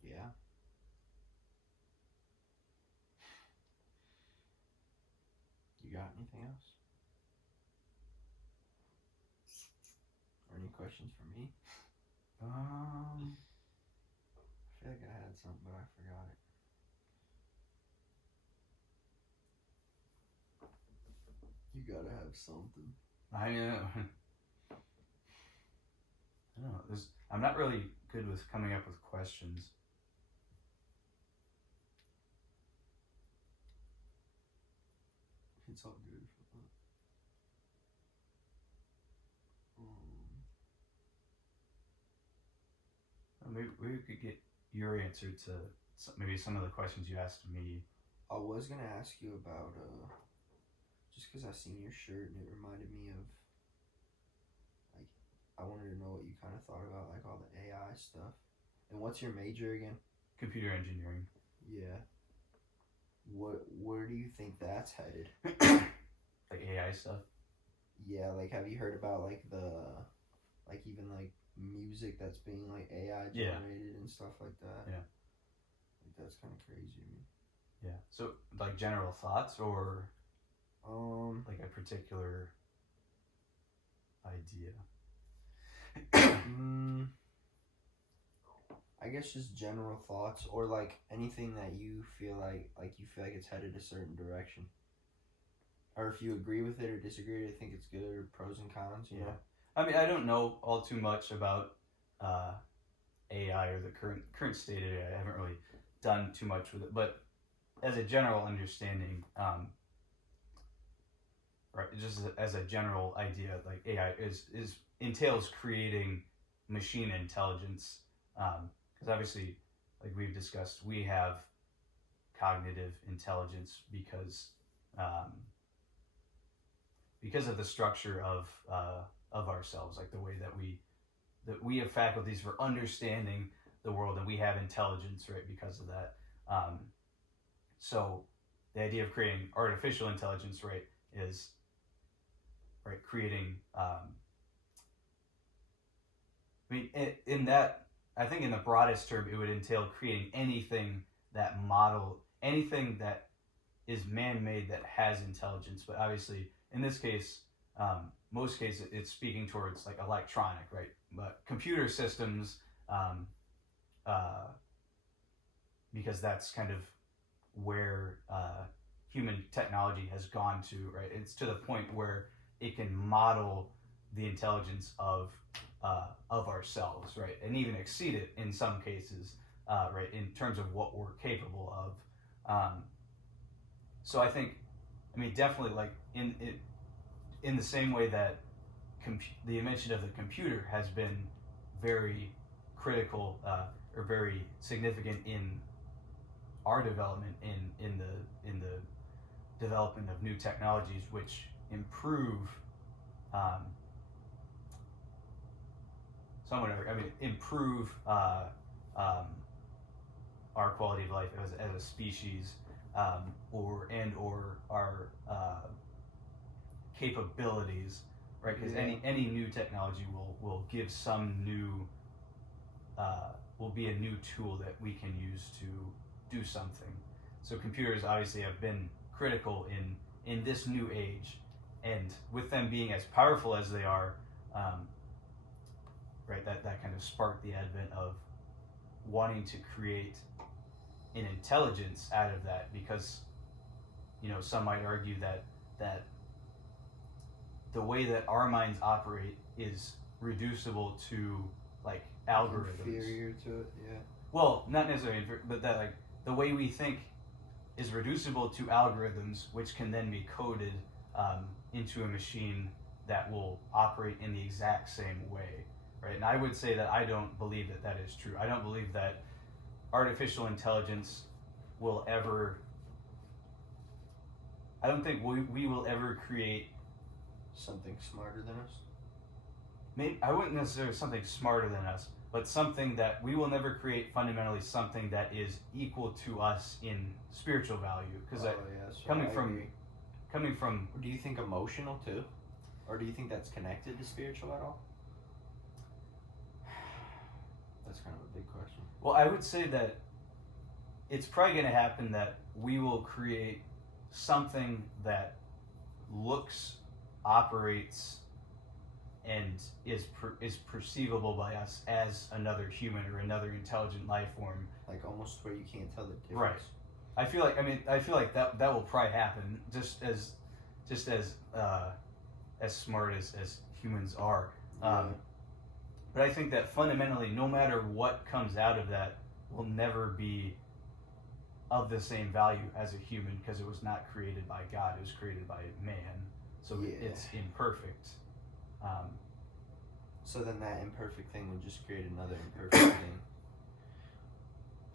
Yeah. You got anything else? Or any questions for me? I feel like I had something, but I forgot it. You gotta have something. I don't know. I'm not really good with coming up with questions. It's all good. Maybe we could get your answer to maybe some of the questions you asked me. I was gonna ask you about just because I seen your shirt and it reminded me of like I wanted to know what you kind of thought about like all the AI stuff. And what's your major again? Computer engineering. Yeah. Where do you think that's headed? Like AI stuff. Yeah, like have you heard about like even like music that's being like AI generated and stuff like that? Yeah. Like that's kind of crazy to me. Yeah. So like general thoughts or like a particular idea. I guess just general thoughts or like anything that you feel like it's headed a certain direction. Or if you agree with it or disagree, I think it's good or pros and cons, you know? I mean, I don't know all too much about AI or the current state of AI. I haven't really done too much with it, but as a general understanding, right, just as a general idea, like AI is entails creating machine intelligence, because obviously, like we've discussed, we have cognitive intelligence because of the structure of ourselves, like the way that we have faculties for understanding the world, and we have intelligence, right, because of that. So the idea of creating artificial intelligence, right, is right creating. I mean, in that, I think in the broadest term, it would entail creating anything that is man-made that has intelligence. But obviously, in this case, most cases, it's speaking towards like electronic, right? But computer systems, because that's kind of where human technology has gone to, right? It's to the point where it can model the intelligence of ourselves, right, and even exceed it in some cases, right, in terms of what we're capable of. So I think, I mean, definitely, like in the same way that the invention of the computer has been very critical or very significant in our development in the development of new technologies which improve improve our quality of life as a species, or our capabilities, right? Because any new technology will give some new will be a new tool that we can use to do something. So computers obviously have been critical in this new age, and with them being as powerful as they are, right, that kind of sparked the advent of wanting to create an intelligence out of that, because some might argue that the way that our minds operate is reducible to like algorithms. Inferior to it, yeah. Well, not necessarily, but that like the way we think is reducible to algorithms, which can then be coded into a machine that will operate in the exact same way, right? And I would say that I don't believe that is true. I don't believe that artificial intelligence will ever. I don't think we will ever create something smarter than us. Maybe I wouldn't necessarily something smarter than us, but something that we will never create fundamentally something that is equal to us in spiritual value. Because coming from. Do you think emotional too, or do you think that's connected to spiritual at all? That's kind of a big question. Well, I would say that it's probably going to happen that we will create something that looks, operates, and is perceivable by us as another human or another intelligent life form. Like almost where you can't tell the difference. Right. I feel like that will probably happen just as smart as humans are. But I think that fundamentally, no matter what comes out of that, will never be of the same value as a human, because it was not created by God. It was created by man. So it's imperfect. So then that imperfect thing would just create another imperfect thing.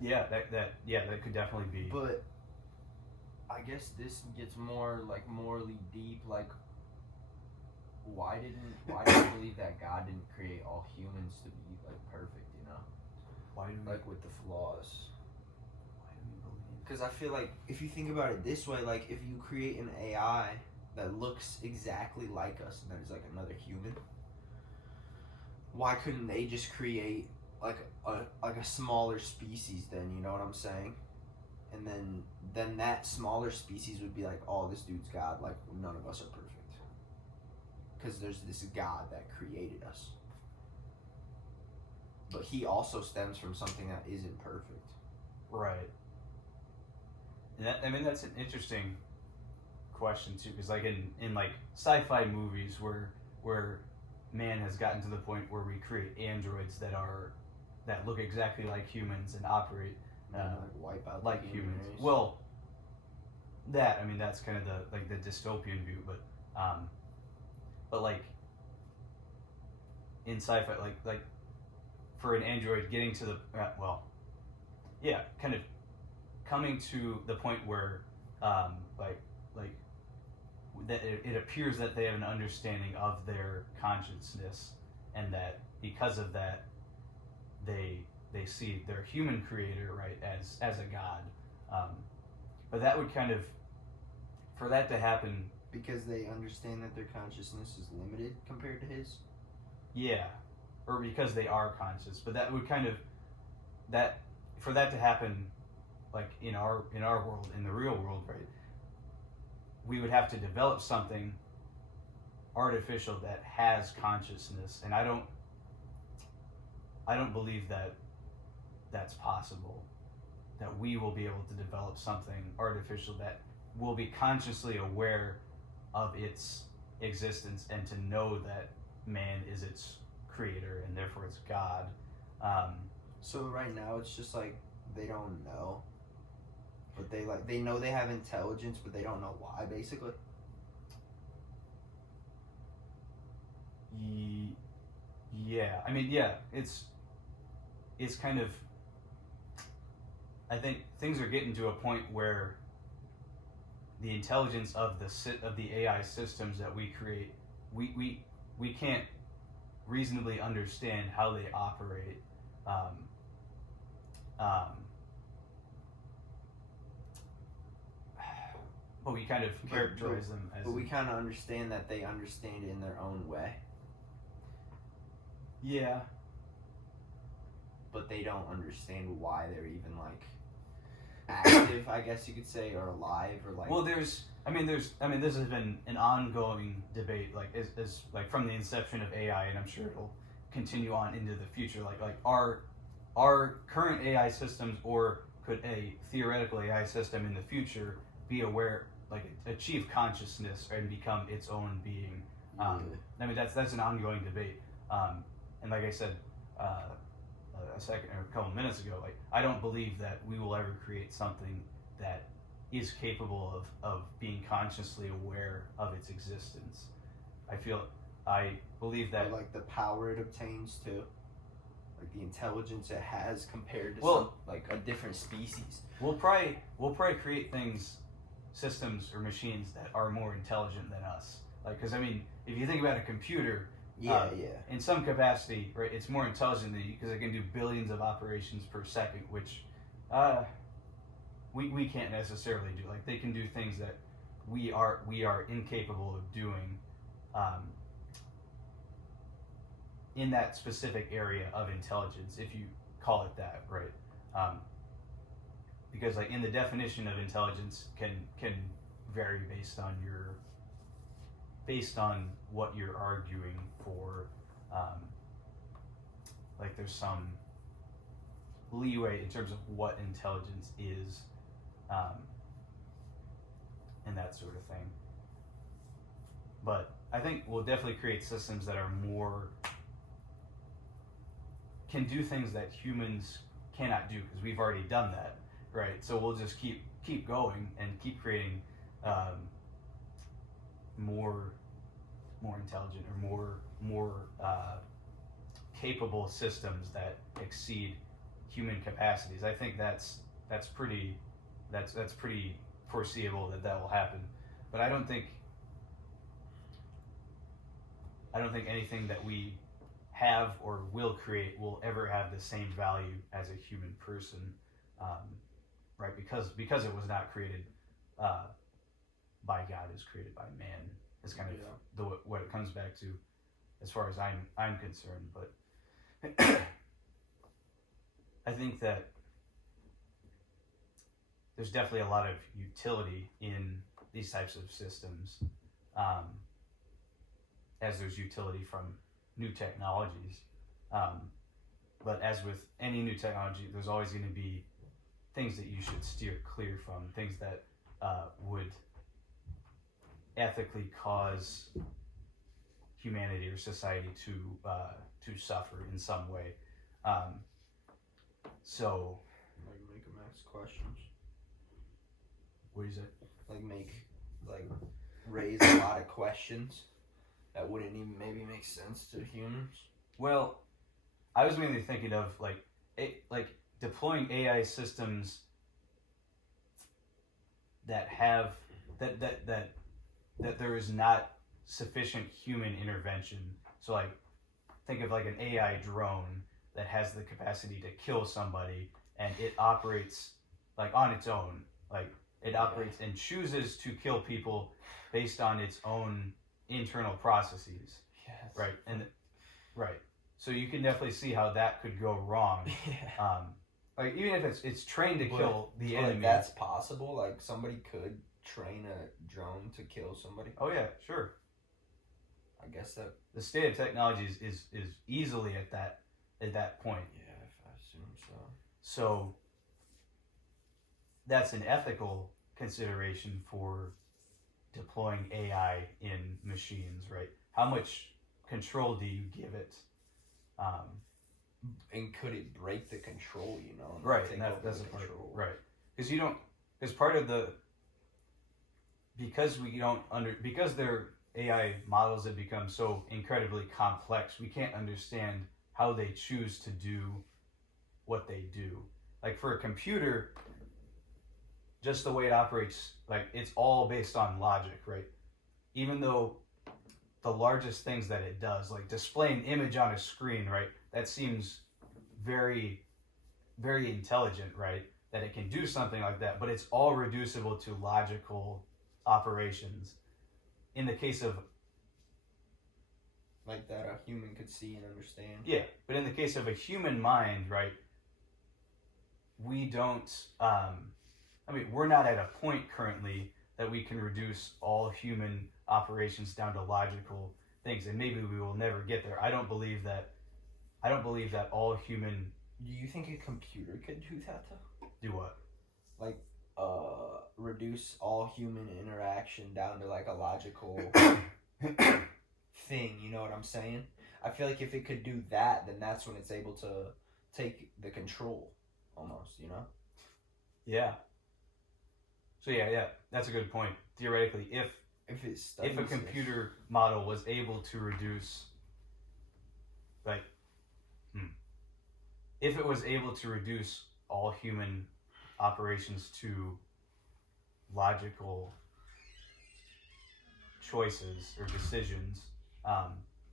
Yeah, that could definitely be. But I guess this gets more like morally deep. Like, why do you believe that God didn't create all humans to be like perfect? Why do we, like with the flaws? Why do we believe? Because I feel like if you think about it this way, like if you create an AI that looks exactly like us and that is like another human, why couldn't they just create like a smaller species then? You know what I'm saying? And then that smaller species would be like, oh, this dude's God. Like none of us are perfect. Because there's this God that created us. But he also stems from something that isn't perfect. Right. And that's an interesting question too, because like in like sci-fi movies where man has gotten to the point where we create androids that look exactly like humans and operate wipe out like the human humans. race. Well, that's kind of the dystopian view, but like in sci-fi, like for an android getting to the kind of coming to the point where like that it appears that they have an understanding of their consciousness, and that because of that they see their human creator, right, as a god. But that would kind of, for that to happen, because they understand that their consciousness is limited compared to his. yeah, or because they are conscious. But that would kind of, that for that to happen, like in our world, in the real world, right, we would have to develop something artificial that has consciousness, and I don't believe that that's possible, that we will be able to develop something artificial that will be consciously aware of its existence and to know that man is its creator and therefore it's God. So right now it's just like they don't know, but they know they have intelligence, but they don't know why, basically. Yeah, I mean, yeah, it's kind of, I think things are getting to a point where the intelligence of the AI systems that we create, we can't reasonably understand how they operate. But we kind of characterize them as. But we kind of understand that they understand in their own way. Yeah. But they don't understand why they're even like active, I guess you could say, or alive, or like. Well, this has been an ongoing debate, like as like from the inception of AI, and I'm sure it'll continue on into the future. Like our current AI systems, or could a theoretical AI system in the future be aware, like achieve consciousness and become its own being? I mean, that's an ongoing debate. And like I said a second or a couple minutes ago, like I don't believe that we will ever create something that is capable of being consciously aware of its existence. I believe that, like the power it obtains too, like the intelligence it has compared to like a different species. We'll probably create systems or machines that are more intelligent than us. Like, because I mean, if you think about a computer, in some capacity, right, it's more intelligent than you because it can do billions of operations per second, which we can't necessarily do. Like, they can do things that we are incapable of doing in that specific area of intelligence, if you call it that, right? Because like in the definition of intelligence can vary based on what you're arguing for. Like there's some leeway in terms of what intelligence is, and that sort of thing. But I think we'll definitely create systems that are can do things that humans cannot do, because we've already done that, right? So we'll just keep going and keep creating more intelligent or more capable systems that exceed human capacities. I think that's pretty foreseeable that will happen. But I don't think anything that we have or will create will ever have the same value as a human person, right? Because it was not created by God, it was created by man. It's kind of what it comes back to, as far as I'm concerned. But I think that there's definitely a lot of utility in these types of systems, as there's utility from new technologies. But as with any new technology, there's always going to be things that you should steer clear from, things that would ethically cause humanity or society to suffer in some way. So, Like make them ask questions. what do you say? Like raise a lot of questions that wouldn't even maybe make sense to humans. Well, I was mainly thinking of like deploying AI systems that have that there is not sufficient human intervention. So like think of like an AI drone that has the capacity to kill somebody, and it operates like on its own. Like it operates and chooses to kill people based on its own internal processes. Yes. Right. And right. So you can definitely see how that could go wrong. Yeah. Like even if it's trained to kill the enemy. That's possible. Like somebody could train a drone to kill somebody. Oh yeah, sure. I guess that. The state of technology is easily at that point. Yeah, I assume so. So that's an ethical consideration for deploying AI in machines, right? How much control do you give it? And could it break the control? You know, and Right, take and over that's the a part, control. right? Because part of the because their AI models have become so incredibly complex, we can't understand how they choose to do what they do. Like for a computer, just the way it operates, like it's all based on logic, right? Even though the largest things that it does, like display an image on a screen, right? That seems very, very intelligent, right? That it can do something like that, but it's all reducible to logical operations. In the case of Like that a human could see and understand. yeah, but in the case of a human mind, right? We don't. We're not at a point currently that we can reduce all human operations down to logical things, and maybe we will never get there. I don't believe that all human Do you think a computer could do that though? do what? Like, reduce all human interaction down to like a logical thing. You know what I'm saying? I feel like if it could do that, then that's when it's able to take the control, almost. You know? Yeah. So yeah, that's a good point. Theoretically, if If a computer model was able to reduce, like, if it was able to reduce all human operations to logical choices or decisions,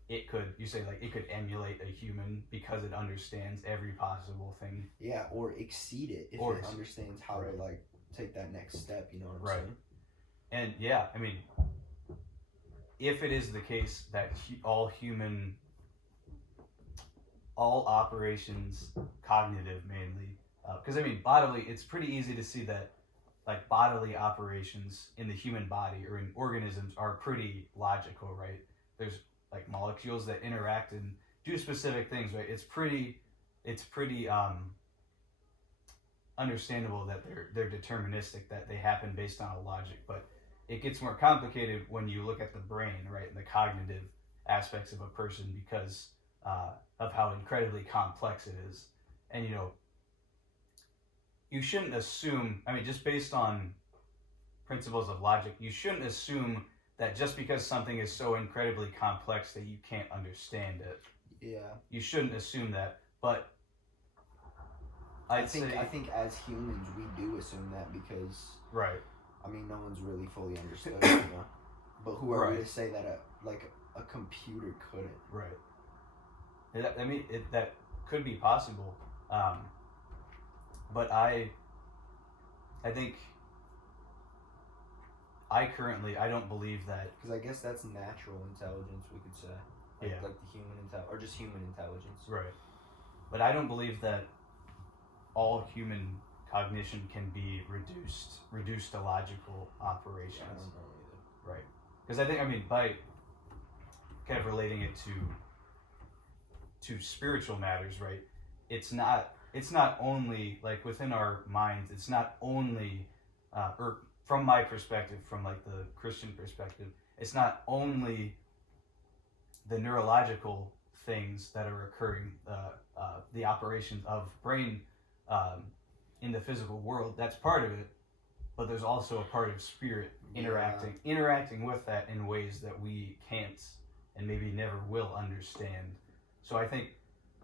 it could emulate a human because it understands every possible thing. Yeah, or exceed it if Or it understands how to like take that next step. You know what I'm Right. saying? And yeah, if it is the case that all operations, cognitive mainly, because bodily, it's pretty easy to see that like bodily operations in the human body or in organisms are pretty logical, right? There's like molecules that interact and do specific things, right? It's pretty understandable that they're deterministic, that they happen based on a logic, but it gets more complicated when you look at the brain, right, and the cognitive aspects of a person because of how incredibly complex it is. And you shouldn't assume, just based on principles of logic, you shouldn't assume that just because something is so incredibly complex that you can't understand it. Yeah. You shouldn't assume that, but I think as humans we do assume that because right. no one's really fully understood it, you know. But who are we Right. to say that a computer couldn't? Right. That could be possible, but I think I don't believe that. Because I guess that's natural intelligence, we could say. Like the human or just human intelligence. Right. But I don't believe that all human cognition can be reduced to logical operations. Yeah, I don't know either. Right. Because I think by kind of relating it to spiritual matters, right? It's not only like within our minds. It's not only, or from my perspective, from like the Christian perspective, it's not only the neurological things that are occurring, the operations of brain in the physical world. That's part of it, but there's also a part of spirit interacting with that in ways that we can't and maybe never will understand. So I think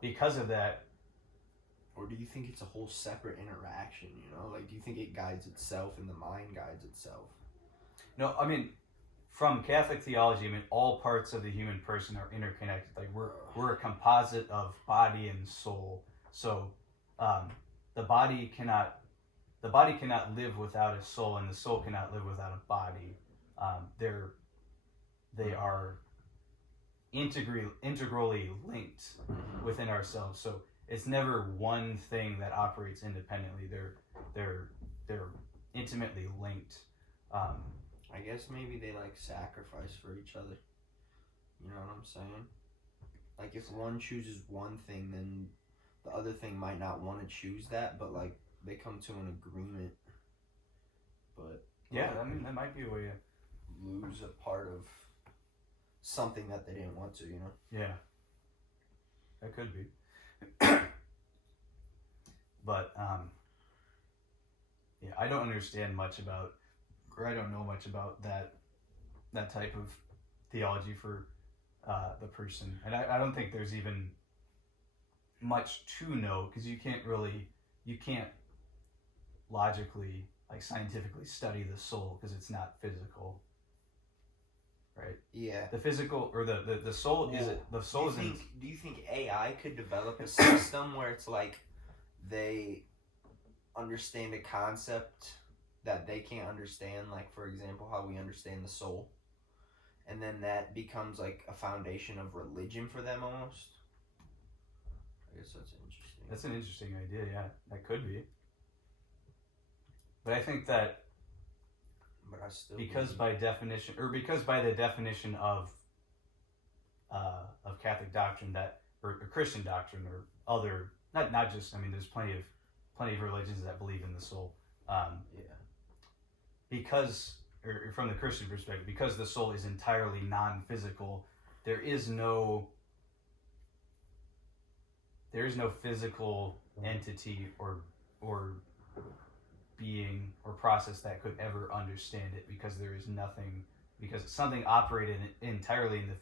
because of that. Or do you think it's a whole separate interaction, you know? Like, do you think it guides itself and the mind guides itself? No, I mean, from Catholic theology, I mean, all parts of the human person are interconnected. Like, we're a composite of body and soul. So, the body cannot live without a soul, and the soul cannot live without a body. They are integrally linked within ourselves. So it's never one thing that operates independently. They're intimately linked. I guess maybe they like sacrifice for each other. You know what I'm saying? Like, if one chooses one thing, then the other thing might not want to choose that, but like they come to an agreement. But yeah, I mean, that might be a way to lose a part of something that they didn't want to, you know? Yeah, that could be. But yeah, I don't understand much about, or I don't know much about that type of theology for the person, and I don't think there's even much to know, because you can't logically, like, scientifically study the soul, because it's not physical, right? Yeah. The physical, or the soul, do you think AI could develop a system where it's like they understand a concept that they can't understand, like, for example, how we understand the soul, and then that becomes like a foundation of religion for them almost? I guess that's interesting. That's an interesting idea, yeah. That could be. But I think that because by the definition of Catholic doctrine, that or Christian doctrine, or other, not just, I mean, there's plenty of religions that believe in the soul. Because, or from the Christian perspective, because the soul is entirely non-physical, there is no physical entity or being or process that could ever understand it, because there is nothing, because something operated entirely in the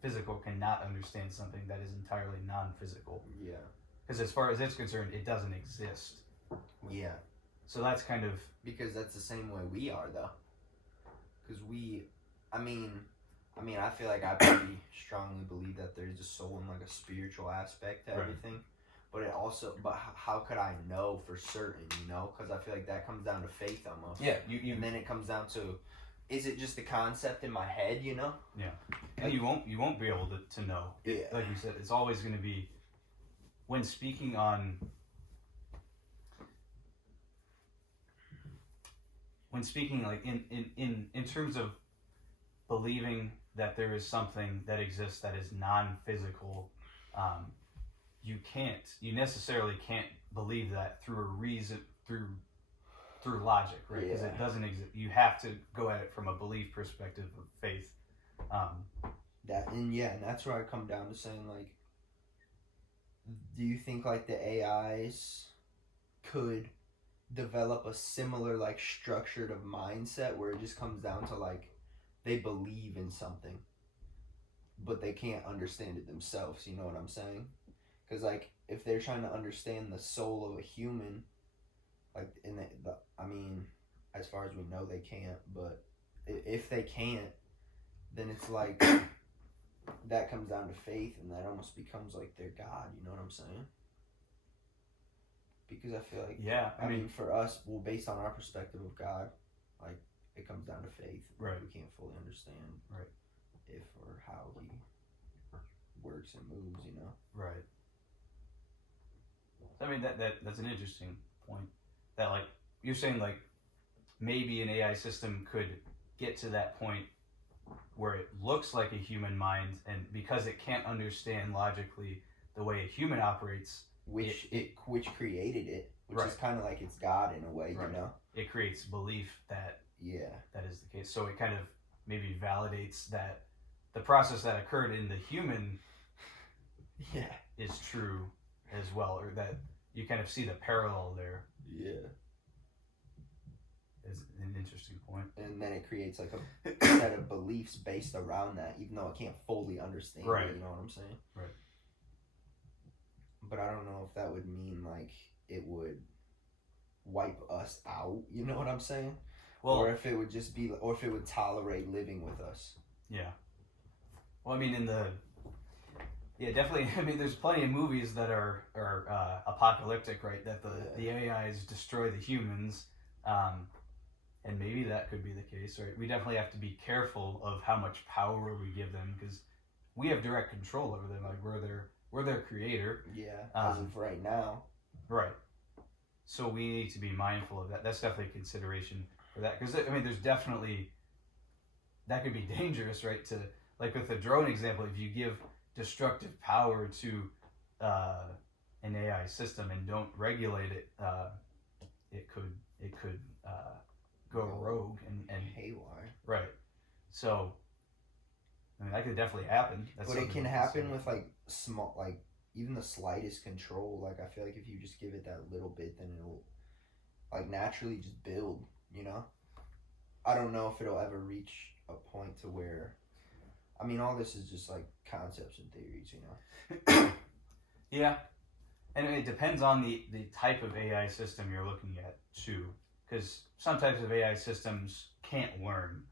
physical cannot understand something that is entirely non-physical. Yeah. Because as far as it's concerned, it doesn't exist. Yeah. So that's kind of... Because that's the same way we are, though. Because I feel like I pretty strongly believe that there's a soul and like a spiritual aspect to everything. But it also, how could I know for certain, you know? Because I feel like that comes down to faith almost. Yeah. And then it comes down to, is it just a concept in my head, you know? Yeah. And you won't be able to know. Yeah. Like you said, it's always going to be, when speaking like in terms of believing that there is something that exists that is non-physical, you necessarily can't believe that through a reason, through logic, right? Because it doesn't exist. You have to go at it from a belief perspective of faith. And that's where I come down to saying, like, do you think like the AIs could develop a similar like structured of mindset where it just comes down to like they believe in something, but they can't understand it themselves? You know what I'm saying? Because like if they're trying to understand the soul of a human, like as far as we know they can't. But if they can't, then it's like that comes down to faith, and that almost becomes like their God. You know what I'm saying? Because I feel like, I mean, for us, well, based on our perspective of God, like, it comes down to faith. Right. We can't fully understand if or how he works and moves, you know? Right. I mean, that's an interesting point. That, like, you're saying, like, maybe an AI system could get to that point where it looks like a human mind, and because it can't understand logically the way a human operates, which created it, which is kind of like it's God in a way, you know? It creates belief that that is the case. So it kind of maybe validates that the process that occurred in the human Yeah. is true as well, or that you kind of see the parallel there. Yeah. Is an interesting point. And then it creates like a set of beliefs based around that, even though I can't fully understand Right. it, you know what I'm saying? Right. But I don't know if that would mean like it would wipe us out, you know what I'm saying? Well, Or if it would just be, or if it would tolerate living with us. yeah. Well, I mean, definitely. I mean, there's plenty of movies that are apocalyptic, right? That the AIs destroy the humans, and maybe that could be the case, right? We definitely have to be careful of how much power we give them because we have direct control over them. Like we're their creator. Yeah, as of right now. Right. So we need to be mindful of that. That's definitely a consideration for that because I mean, there's definitely that could be dangerous, right? To like with the drone example, if you give destructive power to an AI system and don't regulate it, it could go rogue and haywire. right. So I mean that could definitely happen. That's But it something can to happen consider. with like small, like even the slightest control. Like I feel like if you just give it that little bit, then it'll like naturally just build. You know. I don't know if it'll ever reach a point to where. I mean, all this is just like concepts and theories, you know. Yeah, and it depends on the type of AI system you're looking at too, because some types of AI systems can't learn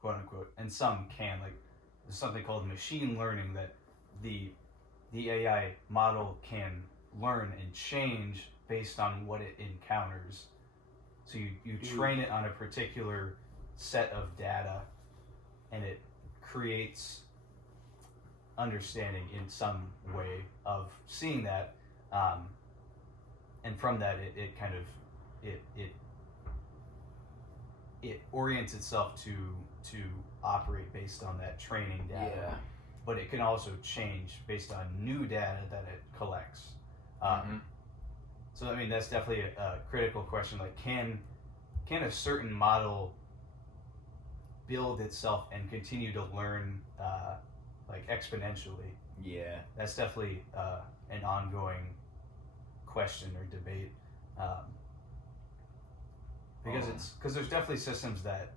quote unquote, and some can. Like there's something called machine learning that the AI model can learn and change based on what it encounters. So you train it on a particular set of data, and it creates understanding in some way of seeing that, and from that it kind of it orients itself to operate based on that training data. Yeah. But it can also change based on new data that it collects. So I mean that's definitely a critical question. Like can a certain model build itself and continue to learn like exponentially? Yeah. That's definitely an ongoing question or debate, because there's definitely systems that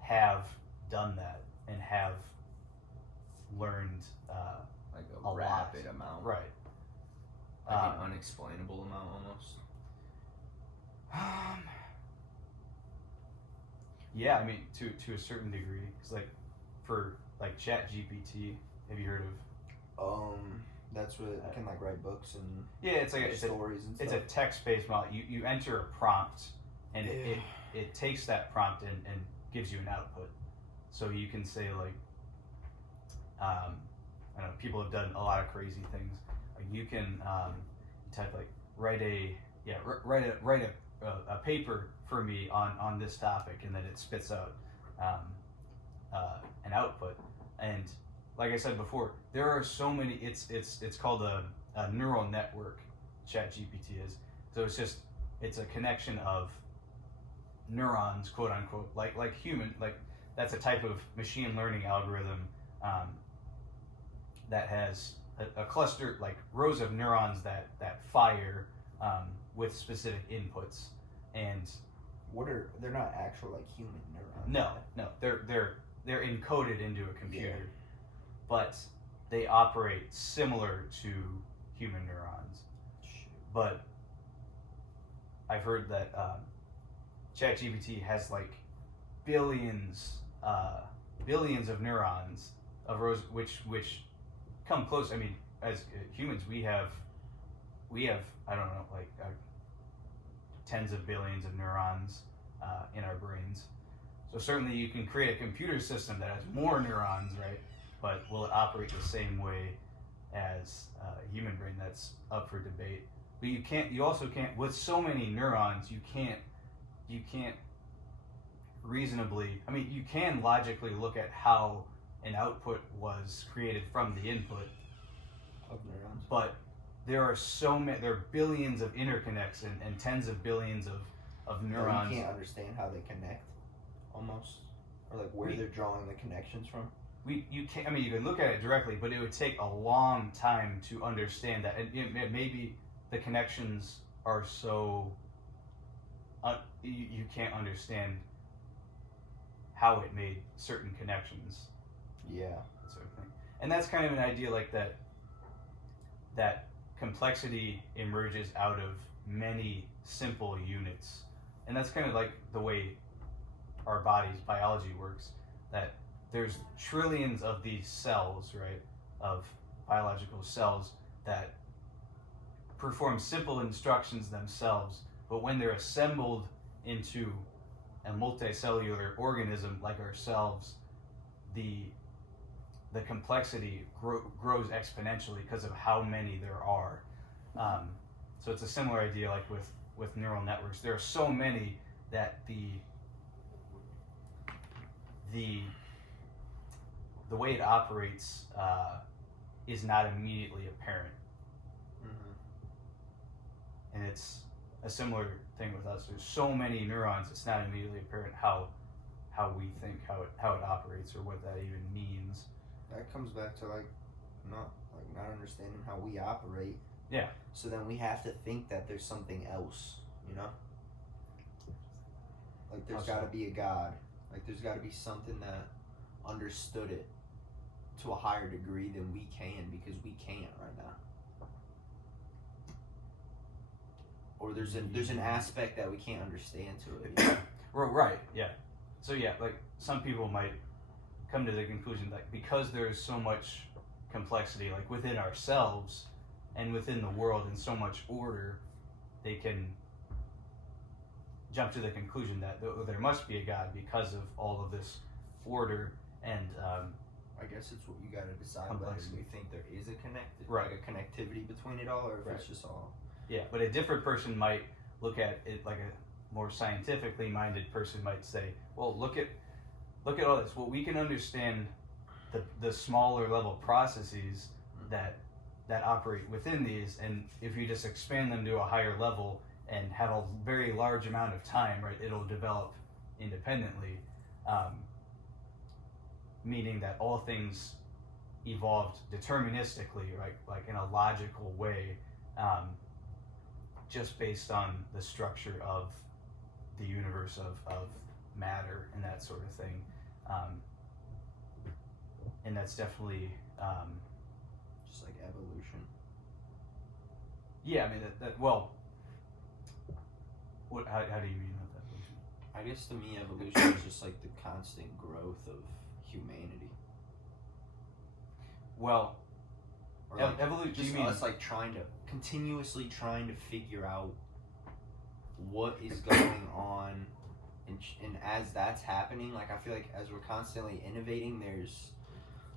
have done that and have learned Like a a lot. rapid amount. Right. Like an unexplainable amount almost. Yeah, I mean to a certain degree, because like for like Chat GPT, have you heard of? That's what it can like write books and Yeah, it's like stories and it's stuff. a text-based model. You enter a prompt, and it takes that prompt and gives you an output. So you can say like, I don't know, people have done a lot of crazy things. Like you can type like write a paper for me on this topic, and then it spits out an output. And like I said before, there are so many. It's called a neural network. ChatGPT is. So it's a connection of neurons, quote unquote, like human, like that's a type of machine learning algorithm that has a cluster, like rows of neurons that fire with specific inputs. And they're not actual like human neurons? no, they're encoded into a computer, but they operate similar to human neurons. But I've heard that ChatGPT has like billions of neurons of rows, which come close. I mean, as humans, we have I don't know, like tens of billions of neurons in our brains. So certainly you can create a computer system that has more neurons, right? But will it operate the same way as a human brain? That's up for debate. But you also can't, with so many neurons, you can't reasonably, I mean, you can logically look at how an output was created from the input Of neurons. but there are billions of interconnects and tens of billions of neurons. You can't understand how they connect, almost. or like where they're drawing the connections from. You can't. I mean, you can look at it directly, but it would take a long time to understand that. And maybe the connections are so you can't understand how it made certain connections. Yeah. That sort of thing. And that's kind of an idea like that. That complexity emerges out of many simple units, and that's kind of like the way our body's biology works. That there's trillions of these cells, right, of biological cells that perform simple instructions themselves, but when they're assembled into a multicellular organism like ourselves, the complexity grows exponentially because of how many there are. So it's a similar idea like with neural networks. There are so many that the way it operates is not immediately apparent. Mm-hmm. And it's a similar thing with us. There's so many neurons, it's not immediately apparent how we think, how it operates, or what that even means. That comes back to not understanding how we operate. Yeah. So then we have to think that there's something else, you know? Like there's got to be a God. Like there's got to be something that understood it to a higher degree than we can, because we can't right now. Or there's an aspect that we can't understand to it. You know? Well, right. Yeah. So yeah, like some people might come to the conclusion that because there's so much complexity, like within ourselves and within the world, and so much order, they can jump to the conclusion that there must be a God because of all of this order and. I guess it's what you got to decide whether Complexity. you think there is Right. like a connectivity between it all, or if Right. it's just all. Yeah, but a different person might look at it like a more scientifically minded person might say, well, look at all this. Well, we can understand the smaller level processes that operate within these, and if you just expand them to a higher level and have a very large amount of time, right, it'll develop independently. Meaning that all things evolved deterministically, right, like in a logical way, just based on the structure of the universe of matter and that sort of thing. And that's definitely Just like evolution. yeah. I mean that well. What? How do you mean with evolution? I guess to me, evolution is just like the constant growth of humanity. Well, Or like evolution. just You mean us like continuously trying to figure out what is going on, and as that's happening, like I feel like as we're constantly innovating, there's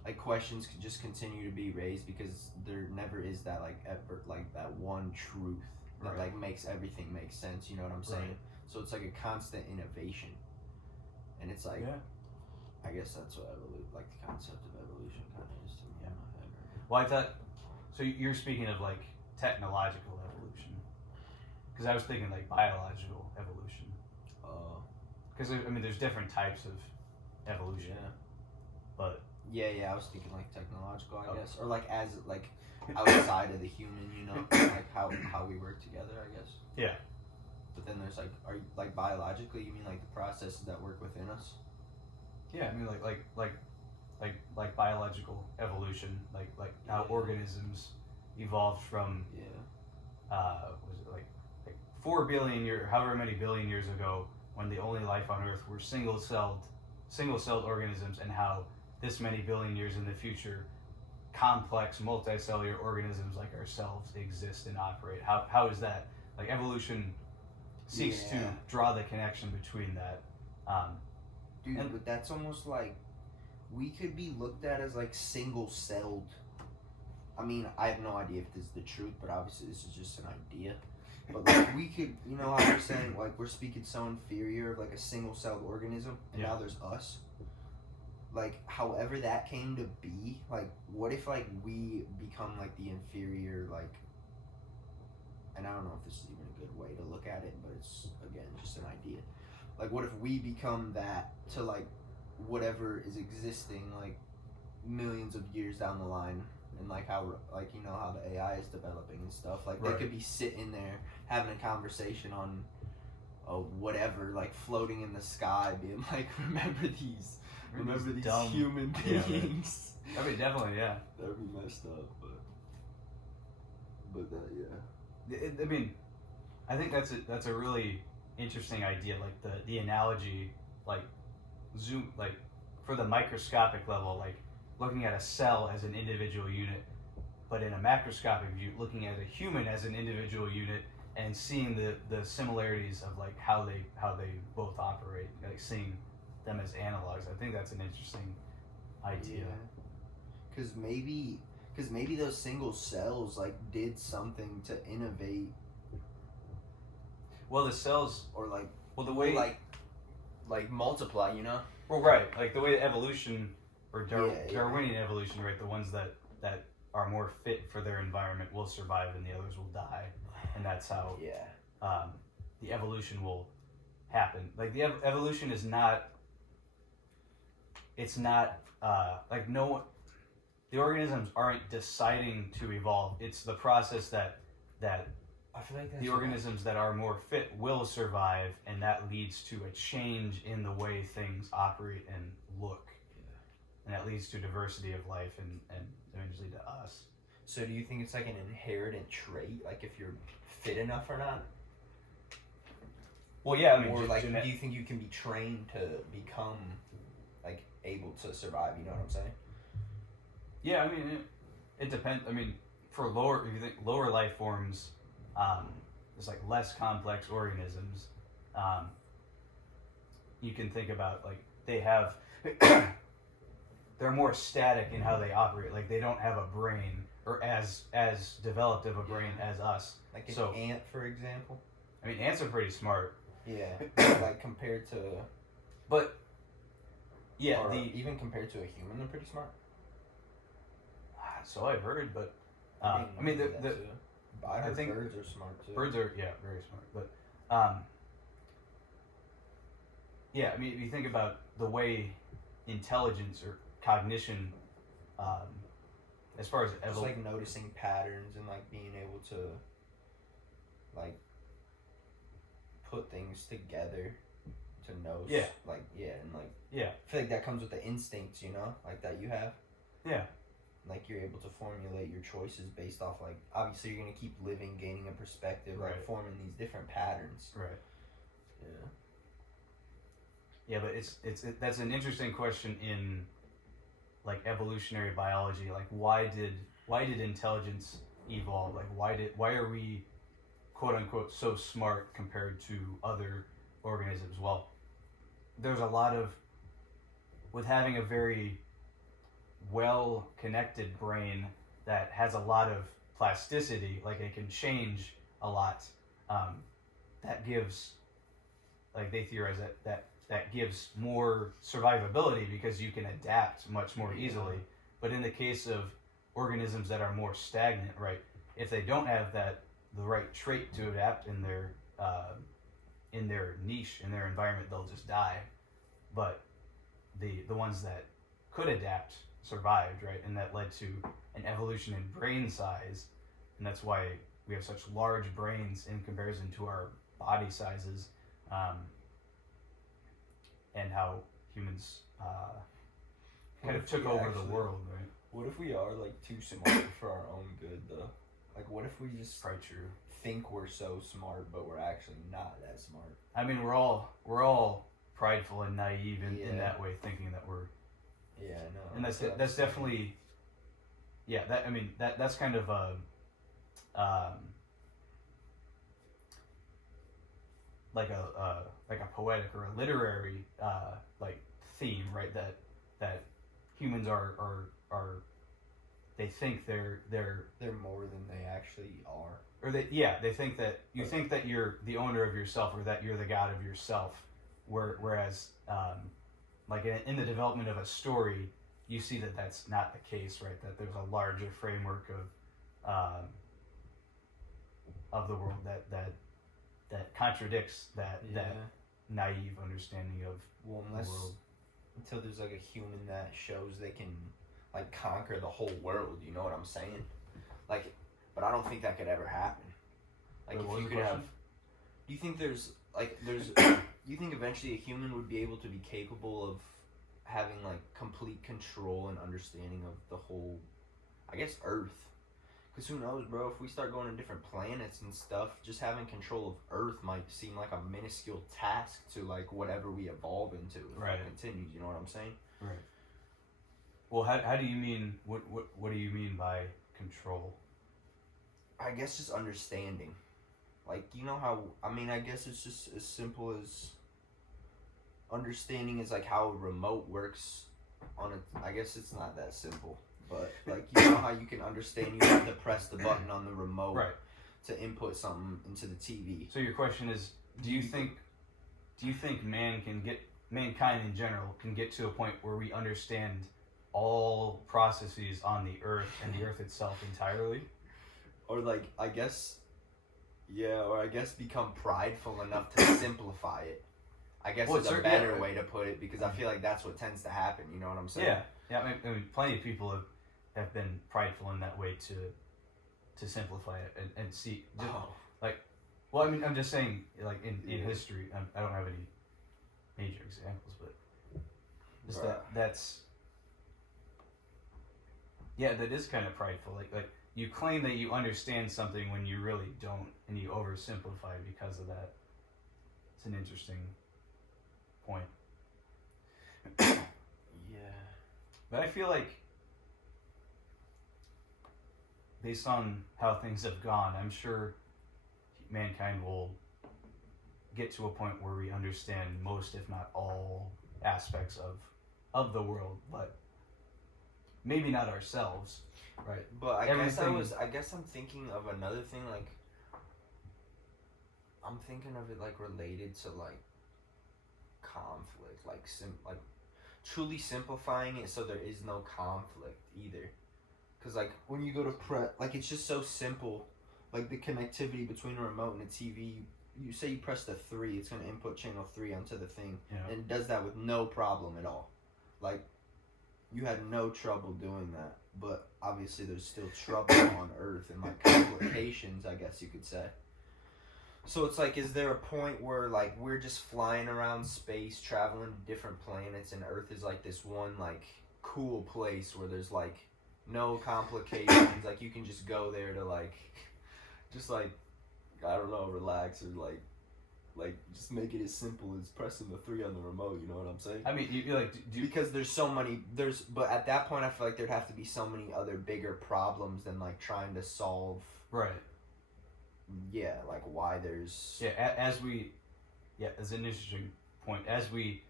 like questions could just continue to be raised, because there never is that like ever like that one truth that Right. like makes everything make sense. You know what I'm saying? Right. So it's like a constant innovation, and it's like yeah. I guess that's what like the concept of evolution kind of is to me in my head. Well, I thought so. You're speaking of like technological evolution, because I was thinking like biological evolution. Because I mean, there's different types of evolution. Yeah. But Yeah, I was thinking like technological, I Okay. guess, or like as like outside of the human, you know, like how we work together, I guess. yeah. But then there's like, are you like biologically? You mean like the processes that work within us? Yeah, I mean like biological evolution, like how Yeah. organisms evolved from Yeah. was it like 4 billion years, however many billion years ago, when the only life on Earth were single-celled organisms, and how this many billion years in the future, complex multicellular organisms like ourselves exist and operate. How is that? Like evolution seeks to Yeah. draw the connection between that. Dude, And- but that's almost like we could be looked at as like single-celled. I mean, I have no idea if this is the truth, but obviously this is just an idea. But like we could, you know how we're saying like we're speaking so inferior of like a single-celled organism, and Yeah. now there's us. Like however that came to be, like what if like we become like the inferior, like, and I don't know if this is even a good way to look at it, but it's again just an idea. Like what if we become that to like whatever is existing like millions of years down the line, and like how like you know how the AI is developing and stuff. Like they Right. could be sitting there having a conversation on whatever, like floating in the sky, being like, remember these dumb human Yeah, right. beings. I mean, definitely, yeah. That'd be messed up, but yeah. I mean, I think that's a really interesting idea. Like the analogy, like zoom, like for the microscopic level, like looking at a cell as an individual unit, but in a macroscopic view, looking at a human as an individual unit and seeing the similarities of like how they both operate, like seeing them as analogs. I think that's an interesting idea. Because maybe those single cells like did something to innovate, Well, the cells, or like the way, like multiply, you know? well, right, like the way evolution or Yeah. Darwinian evolution, right? The ones that are more fit for their environment will survive, and the others will die, and that's how the evolution will happen. Like the evolution is not. It's not like no. The organisms aren't deciding to evolve. It's the process that I feel like that's the organisms that are more fit will survive, and that leads to a change in the way things operate and look. And that leads to diversity of life and eventually to us. So do you think it's like an inherited trait, like if you're fit enough or not? Well, yeah, I mean, Or like, do you think you can be trained to become like able to survive? You know what I'm saying? yeah, I mean, it depends. I mean, for if you think lower life forms, it's like less complex organisms. You can think about like they have, they're more static in how they operate. Like they don't have a brain or as developed of a brain as us. Like an So- ant, for example. I mean, ants are pretty smart, Yeah. Like compared to, but yeah, or even compared to a human, they're pretty smart. so I've heard, but I mean that the too. I heard think birds are smart too. birds are very smart, but yeah, I mean if you think about the way intelligence or cognition, as far as Just like noticing patterns and like being able to like put things together to know. Yeah. Like and like yeah, I feel like that comes with the instincts, you know, like that you have. yeah, Like you're able to formulate your choices based off like obviously you're gonna keep living, gaining a perspective, Right. like forming these different patterns. right. Yeah. Yeah, but that's an interesting question in like evolutionary biology. Like why did intelligence evolve? Like why are we quote unquote so smart compared to other organisms? Well, there's a lot of with having a very well connected brain that has a lot of plasticity, like it can change a lot. That gives, like they theorize that gives more survivability because you can adapt much more easily. But in the case of organisms that are more stagnant, right, if they don't have the right trait to adapt in their niche, in their environment, they'll just die. But the ones that could adapt survived, right, and that led to an evolution in brain size, and that's why we have such large brains in comparison to our body sizes, and how humans kind of took over the world, right? What if we are like too smart for our own good though? Like what if we just Probably true. think we're so smart but we're actually not that smart? I mean, we're all prideful and naive in Yeah. that way, thinking that we're, Yeah, I know. and that's what I'm that's saying. definitely, yeah. That I mean that's kind of a, like a poetic or a literary like theme, right? That humans are they think they're They're more than they actually are. or they think that you think that you're the owner of yourself or that you're the god of yourself, whereas like in the development of a story you see that that's not the case, right? That there's a larger framework of the world that contradicts that naive understanding of Well, the world. until there's like a human that shows they can like conquer the whole world. You know what I'm saying? Like, but I don't think that could ever happen. Like, Wait, what if was you the could have, question? do you think do you think eventually a human would be able to be capable of having like complete control and understanding of the whole, I guess, Earth? Because who knows, bro? If we start going to different planets and stuff, just having control of Earth might seem like a minuscule task to like whatever we evolve into if Right. it continues. You know what I'm saying? Right. Well, how do you mean? What do you mean by control? I guess just understanding. Like, you know how, I mean, I guess it's just as simple as understanding is like how a remote works on a, I guess it's not that simple, but like, you know how you can understand you have to press the button on the remote Right. to input something into the TV. So your question is, do you think mankind in general can get to a point where we understand all processes on the earth and the earth itself entirely? Or like, I guess, yeah, or I guess become prideful enough to simplify it. I guess Well, is a yeah, better right. way to put it, because I feel like that's what tends to happen, you know what I'm saying? Yeah. I mean, plenty of people have been prideful in that way to simplify it and see. Just, Oh. Well, I mean, I'm just saying, like in Yeah. history, I don't have any major examples, but just Bruh. that's that is kind of prideful. Like you claim that you understand something when you really don't, and you oversimplify because of that. It's an interesting point. Yeah. But I feel like, based on how things have gone, I'm sure mankind will get to a point where we understand most, if not all, aspects of the world, but maybe not ourselves, right? But I Everything- guess I'm thinking of another thing, like, I'm thinking of it like related to like conflict, like like truly simplifying it so there is no conflict either. Cause like when you go to like it's just so simple, like the connectivity between a remote and a TV. You say you press the 3, it's gonna input channel 3 onto the thing, Yeah. and it does that with no problem at all. Like, you had no trouble doing that, but obviously there's still trouble on Earth and like complications, I guess you could say. So it's like, is there a point where like we're just flying around space, traveling to different planets, and Earth is like this one like cool place where there's like no complications, like you can just go there to like, just like, I don't know, relax, or like just make it as simple as pressing the 3 on the remote, you know what I'm saying? I mean, you like, do you, Because there's so many, but at that point I feel like there'd have to be so many other bigger problems than like trying to solve, right? yeah, like why there's, Yeah, as an interesting point, as we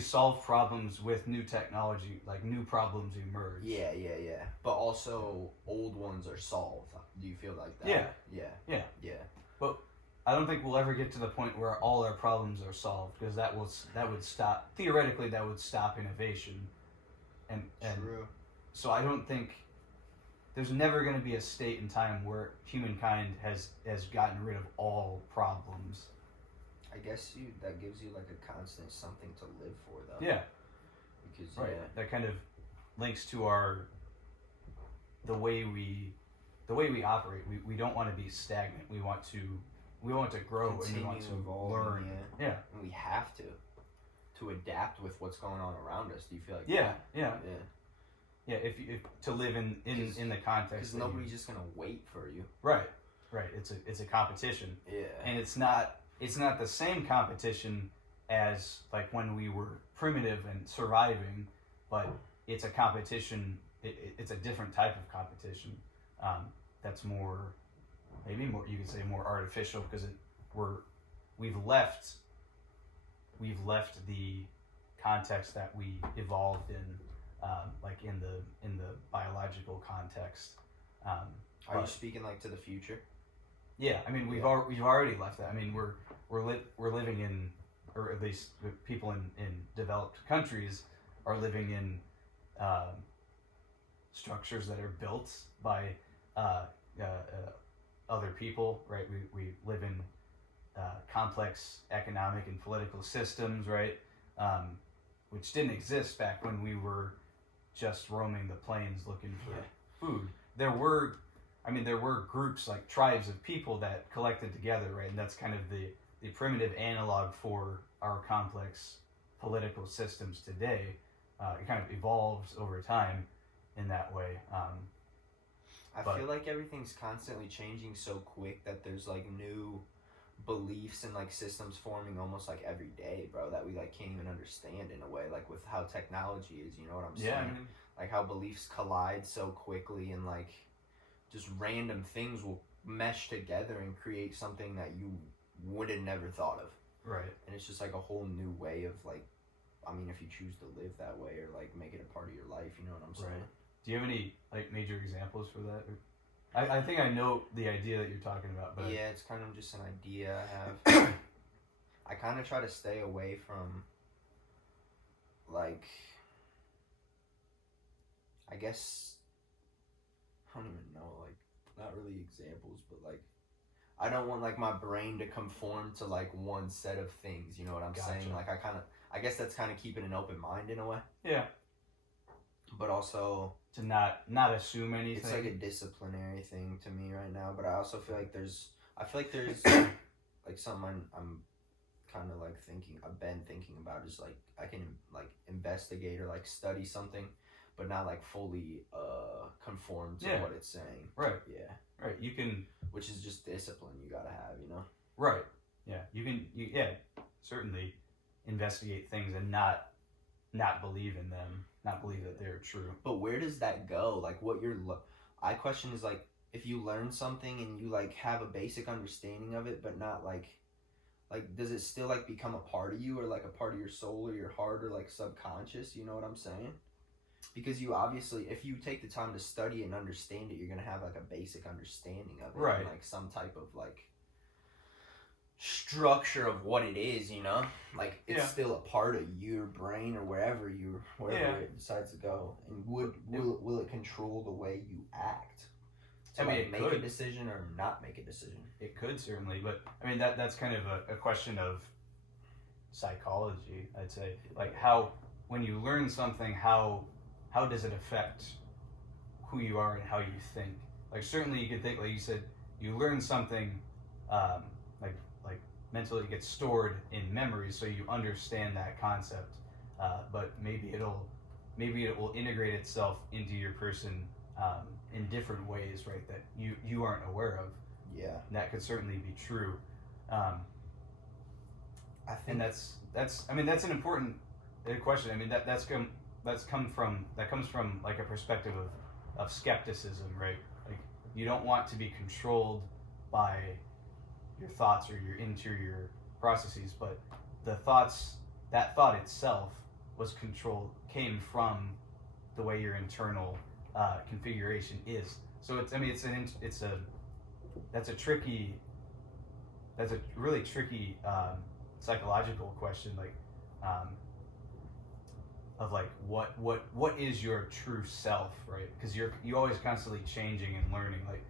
solve problems with new technology, like new problems emerge. yeah, but also old ones are solved. Do you feel like that? Yeah. Yeah. I don't think we'll ever get to the point where all our problems are solved, because that would stop, theoretically, that would stop innovation, and True. so I don't think there's never going to be a state in time where humankind has gotten rid of all problems. I guess that gives you like a constant something to live for, though. Yeah, Because right. yeah. That kind of links to the way we operate. We don't want to be stagnant. We want to grow, and we Continue want to evolving, learn. yeah. Yeah. And we have to adapt with what's going on around us. Do you feel like Yeah. that? Yeah. Yeah. Yeah. If to live in the context, Because that nobody's just gonna wait for you. right. It's a competition, Yeah. and it's not the same competition as like when we were primitive and surviving, but it's a competition. It's a different type of competition. That's maybe more, you could say, more artificial, because we've left the context that we evolved in, like in the biological context. Are you but- speaking like to the future? Yeah, I mean we've Yeah. already left that. I mean we're living in, or at least people in developed countries are living in structures that are built by other people, right? We live in complex economic and political systems, right? which didn't exist back when we were just roaming the plains looking for food. There were groups, like tribes of people that collected together, right? And that's kind of the primitive analog for our complex political systems today. It kind of evolves over time in that way. I feel like everything's constantly changing so quick that there's like new beliefs and like systems forming almost like every day, bro, that we like can't even understand in a way, like with how technology is, you know what I'm saying? Yeah, I mean, like how beliefs collide so quickly, and like just random things will mesh together and create something that you would have never thought of. right. And it's just like a whole new way of like, I mean, if you choose to live that way or like make it a part of your life, you know what I'm saying? Right. Do you have any like major examples for that? I think I know the idea that you're talking about, but Yeah, it's kind of just an idea I have. I kind of try to stay away from, like, I guess, I don't even know, like, not really examples, but like, I don't want like my brain to conform to like one set of things, you know what I'm saying? Gotcha. Like I guess that's kind of keeping an open mind in a way, yeah, but also to not assume anything. it's like a disciplinary thing to me right now. But I also feel like there's like something I'm kind of like I've been thinking about is like I can like investigate or like study something, but not like fully conform to what it's saying. Right. Yeah. Right. You can. Which is just discipline you gotta have, you know. Right. Yeah. You can. Certainly investigate things and not believe in them, not believe that they're true. But where does that go? Like what I question is like if you learn something and you like have a basic understanding of it, but not like does it still like become a part of you or like a part of your soul or your heart or like subconscious? You know what I'm saying? Because you obviously, if you take the time to study and understand it, you're gonna have like a basic understanding of it, right? And, like some type of like structure of what it is, you know. Like it's still a part of your brain or wherever it decides to go. And will it control the way you act? To make a decision or not make a decision. It could certainly, but I mean that's kind of a question of psychology, I'd say. Like how when you learn something, how does it affect who you are and how you think? Like certainly you could think, like you said, you learn something, like mentally it gets stored in memory, so you understand that concept. But maybe it will integrate itself into your person in different ways, right? That you aren't aware of. Yeah, and that could certainly be true. I think, and that's an important question. I mean that comes from like a perspective of skepticism, right? Like you don't want to be controlled by your thoughts or your interior processes, but that thought itself came from the way your internal configuration is. So that's a really tricky psychological question, like of like what is your true self, right? Because you always constantly changing and learning. Like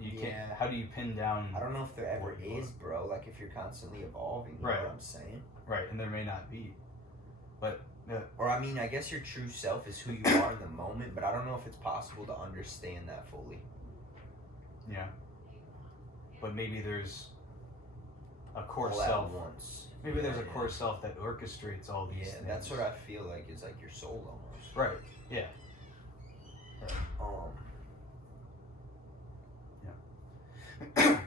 you can't. How do you pin down? I don't know if there ever is, bro. Like if you're constantly evolving, you know what I'm saying? Right, and there may not be, but. Or I mean, I guess your true self is who you are in the moment, but I don't know if it's possible to understand that fully. Yeah. But maybe there's a core all self. At once. Maybe there's a core self that orchestrates all these things. Yeah, that's what I feel like is like your soul almost. Right. Yeah. Yeah. Dang,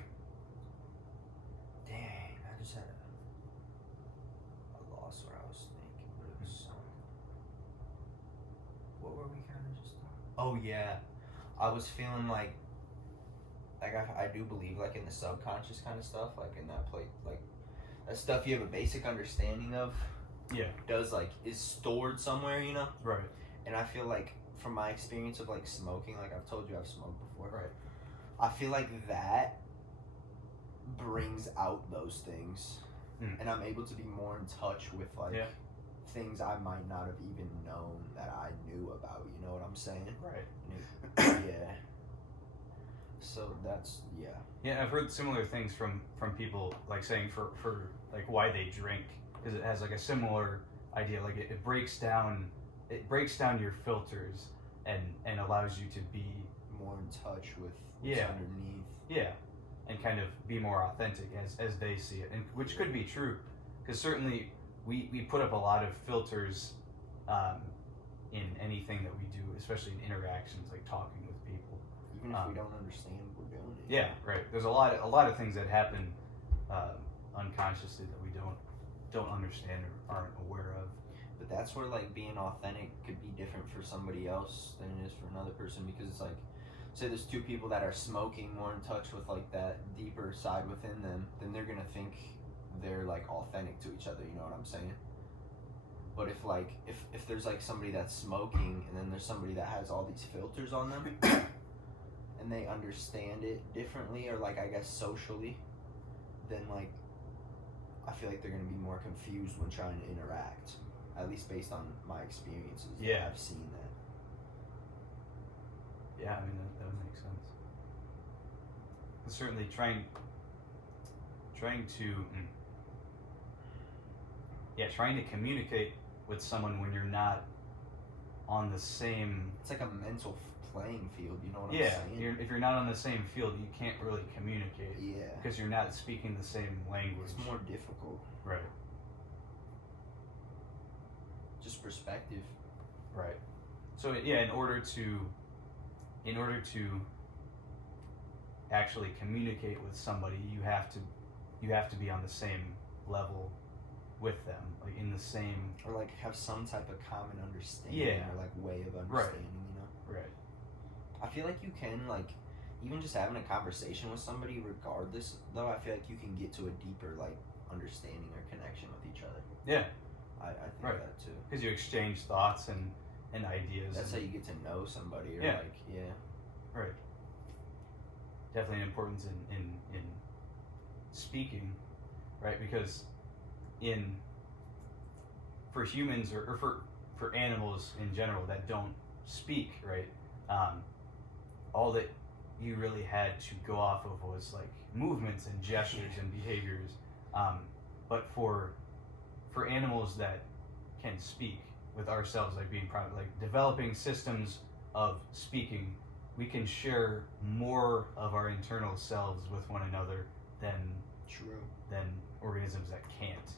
I just had a loss where I was thinking, but it was what were we kind of just talking? Oh yeah, I was feeling like I do believe like in the subconscious kind of stuff, like in that place, like that stuff you have a basic understanding of. Yeah. Is stored somewhere, you know. Right. And I feel like from my experience of like smoking, like I've told you I've smoked before. Right. I feel like that brings out those things, and I'm able to be more in touch with like things I might not have even known that I knew about. You know what I'm saying? Right. Yeah. So that's Yeah, I've heard similar things from people like saying for like why they drink, because it has like a similar idea. Like it breaks down your filters and allows you to be more in touch with what's Yeah. underneath. yeah, and kind of be more authentic as they see it, and which could be true, because certainly we put up a lot of filters in anything that we do, especially in interactions like talking with people. Even if we don't understand what we're doing it. Yeah, right. There's a lot of things that happen unconsciously that we don't understand or aren't aware of. But that's where like being authentic could be different for somebody else than it is for another person, because it's like, say there's two people that are smoking, more in touch with like that deeper side within them, then they're gonna think they're like authentic to each other, you know what I'm saying? But if like if there's like somebody that's smoking and then there's somebody that has all these filters on them and they understand it differently, or like I guess socially, then like I feel like they're gonna be more confused when trying to interact. At least based on my experiences. Yeah. I've seen that. Yeah, I mean that would make sense. But certainly trying to communicate with someone when you're not on the same. It's like a mental playing field, you know what I'm Yeah, saying? if you're not on the same field, you can't really communicate Yeah. because you're not speaking the same language. It's more difficult. Right. Just perspective. Right. So yeah, in order to actually communicate with somebody, you have to be on the same level with them, like in the same. Or like have some type of common understanding, Yeah. or like way of understanding, you know? Right. I feel like you can, like, even just having a conversation with somebody, regardless, though, I feel like you can get to a deeper, like, understanding or connection with each other. Yeah. I think Right. that too. Because you exchange thoughts and ideas. That's how and, you get to know somebody, or Yeah. like, yeah. Right. Definitely an importance in speaking, right? Because for humans or for animals in general that don't speak, right? All that you really had to go off of was like movements and gestures and behaviors. But for animals that can speak, with ourselves, like being private, like developing systems of speaking, we can share more of our internal selves with one another than organisms that can't.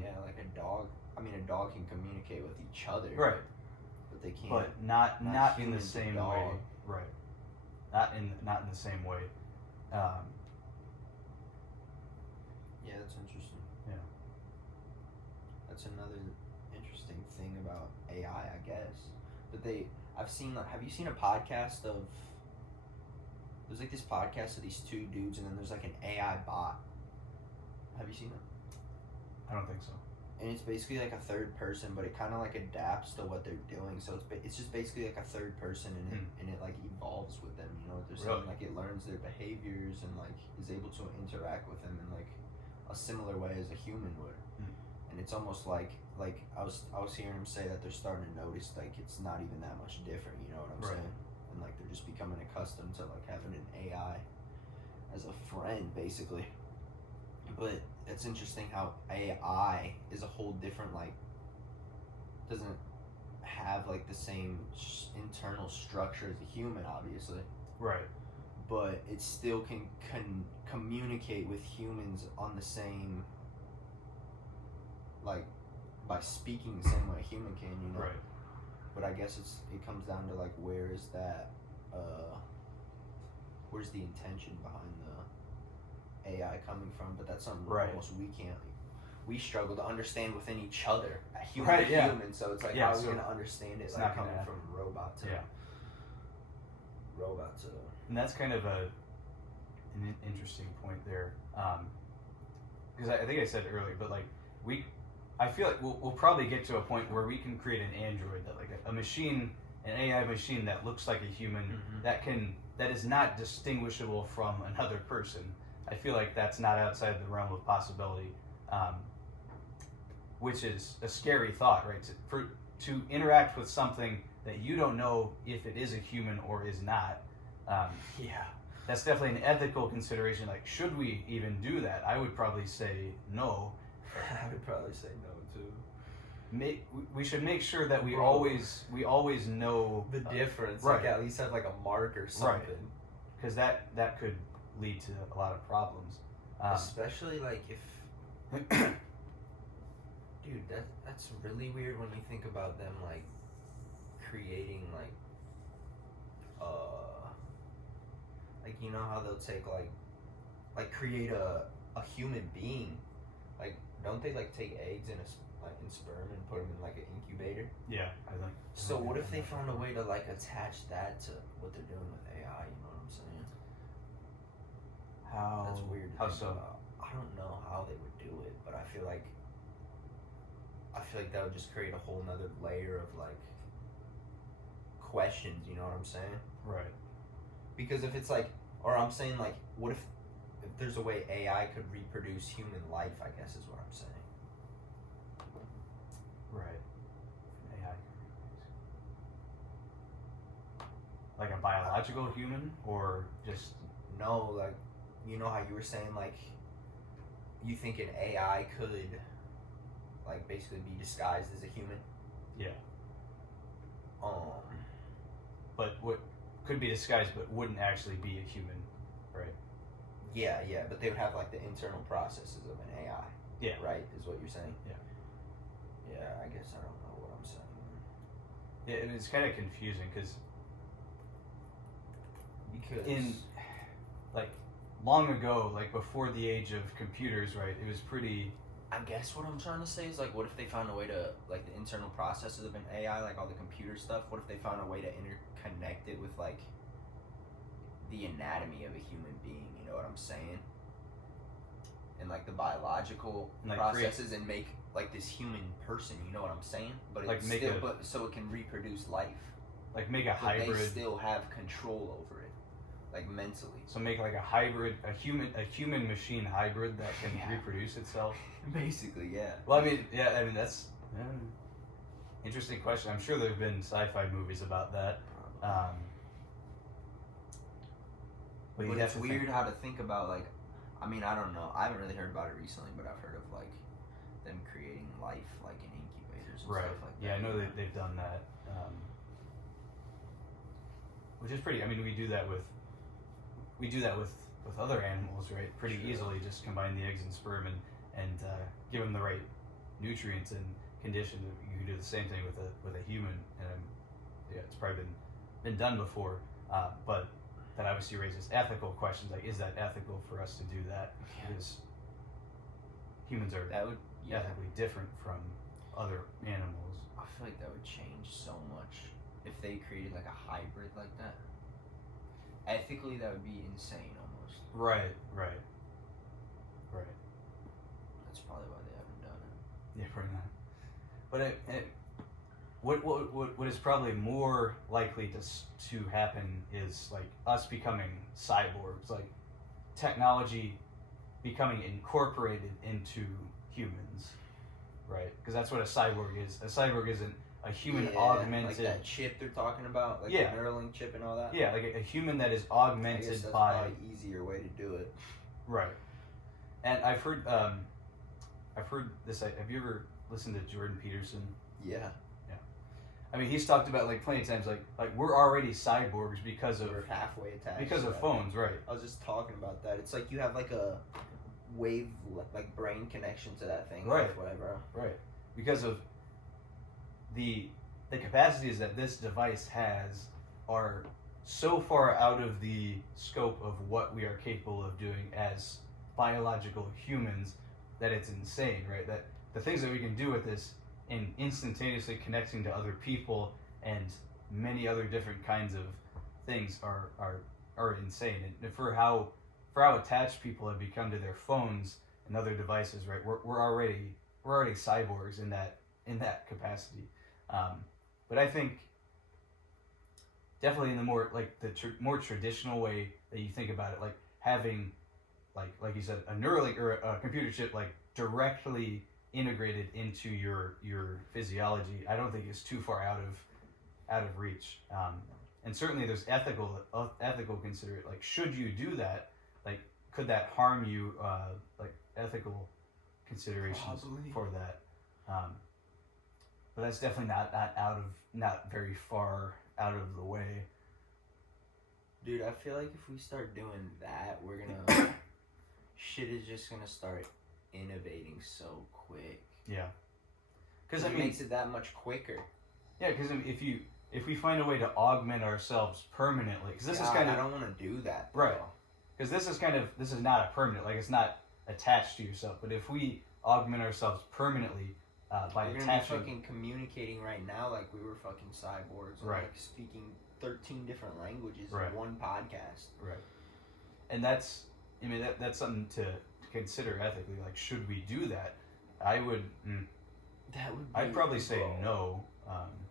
Yeah, like a dog. I mean, a dog can communicate with each other. Right. But they can't. But not in the humans and same dog. way. Right. Not in the same way. Yeah, that's interesting. Yeah. That's another interesting thing about AI, I guess. But have you seen a podcast of, there's like this podcast of these two dudes, and then there's like an AI bot. Have you seen it? I don't think so. And it's basically like a third person, but it kind of like adapts to what they're doing. So it's just basically like a third person, and it like evolves with them. You know what they're saying? Really? Like it learns their behaviors and like is able to interact with them in like a similar way as a human would. And it's almost like I was hearing him say that they're starting to notice like it's not even that much different. You know what I'm Right. saying? And like they're just becoming accustomed to like having an AI as a friend, basically. But it's interesting how AI is a whole different, like, doesn't have like the same internal structure as a human, obviously, Right. but it still can communicate with humans on the same, like, by speaking the same way a human can, you know. Right. But I guess it comes down to like where's the intention behind the AI coming from? But that's something Right. almost we struggle to understand within each other, human Right, to yeah. human. So it's like, Yeah, how are we so gonna understand it? it's Like not gonna coming happen. from robot to Yeah. robot to. And that's kind of an interesting point there, because I think I said it earlier, but like I feel like we'll probably get to a point where we can create an android that, like a machine, an AI machine that looks like a human, Mhm. that is not distinguishable from another person. I feel like that's not outside the realm of possibility, which is a scary thought, right? To interact with something that you don't know if it is a human or is not. Yeah. That's definitely an ethical consideration. Like, should we even do that? I would probably say no. I would probably say no too. we should make sure that we Bro. always know The difference, right. like at least have like a mark or something. because that could lead to a lot of problems. Especially like if, dude, that's really weird when you think about them like creating like you know how they'll take like create a human being, like don't they like take eggs in in sperm and put them in like an incubator? Yeah, I think. So what if they found a way to like attach that to what they're doing with AI? You know what I'm saying? How That's weird. To How think so? about. I don't know how they would do it, but I feel like that would just create a whole nother layer of like questions. You know what I'm saying? Right. Because if it's like, or I'm saying like, what if there's a way AI could reproduce human life? I guess is what I'm saying. Right. AI. Like a biological human, or just No, like, you know how you were saying like, you think an AI could like basically be disguised as a human? yeah. Um, But what could be disguised, but wouldn't actually be a human, right? yeah, but they would have like the internal processes of an AI. Yeah. Right, is what you're saying? Yeah. Yeah, I guess I don't know what I'm saying. Yeah, and it's kind of confusing because in like long ago, like before the age of computers, right? It was pretty. I guess what I'm trying to say is like, what if they found a way to like the internal processes of an AI, like all the computer stuff? What if they found a way to interconnect it with like the anatomy of a human being? You know what I'm saying? And like the biological Like processes, and make like this human person. You know what I'm saying? But Like it's make still, a- but so it can reproduce life. Like make a But they hybrid. still have control over it, like mentally. So make like a hybrid, a human machine hybrid that can Yeah. reproduce itself. Basically, yeah. Well, I mean, that's interesting question. I'm sure there've been sci-fi movies about that. But you it's have to weird think- how to think about like, I mean, I don't know. I haven't really heard about it recently, but I've heard of like them creating life like in incubators and Right. stuff like that. Yeah, I know they've done that. Which is pretty. I mean, we do that with other animals, right? Pretty Sure. easily. Just combine the eggs and sperm and give them the right nutrients and conditions. You can do the same thing with a human, and yeah, it's probably been done before. But that obviously raises ethical questions. Like, is that ethical for us to do that? Yeah. Because humans are That would, yeah. ethically different from other animals. I feel like that would change so much if they created like a hybrid like that. Ethically, that would be insane almost. Right. That's probably why they haven't done it. Yeah, probably not. But what is probably more likely to happen is like us becoming cyborgs, like technology becoming incorporated into humans, right? Because that's what a cyborg is. A cyborg isn't a human augmented. Like that chip they're talking about, like Yeah. the Neuralink chip and all that. Yeah, like a human that is I guess augmented that's by. probably an easier way to do it. Right. And I've heard this. Have you ever listened to Jordan Peterson? Yeah. I mean, he's talked about like plenty of times, like we're already cyborgs because of We're halfway attached. because to of that. phones, right? I was just talking about that. It's like you have like a wave, like brain connection to that thing. Right. Halfway, bro. Right. Because of the capacities that this device has are so far out of the scope of what we are capable of doing as biological humans that it's insane, right? That the things that we can do with this in instantaneously connecting to other people and many other different kinds of things are insane. And for how attached people have become to their phones and other devices, right? We're already cyborgs in that capacity. But I think definitely in the more like the more traditional way that you think about it, like having like you said, a Neuralink or a computer chip like directly integrated into your physiology, I don't think is too far out of reach. And certainly there's ethical considerate, like should you do that, like could that harm you, like ethical considerations Probably. for that. but that's definitely not very far out of the way. Dude, I feel like if we start doing that, we're gonna shit is just gonna start innovating so quick. Yeah, Because it makes it that much quicker. Yeah, because if we find a way to augment ourselves permanently, because this is kind of, I don't want to do that. Right. Because this is not a permanent, like it's not attached to yourself. But if we augment ourselves permanently by we're attaching, gonna be fucking communicating right now like we were fucking cyborgs, Right. Like speaking 13 different languages Right. in one podcast. right? And that's something to consider ethically. Like, should we do that? I would. That would. I'd probably say no.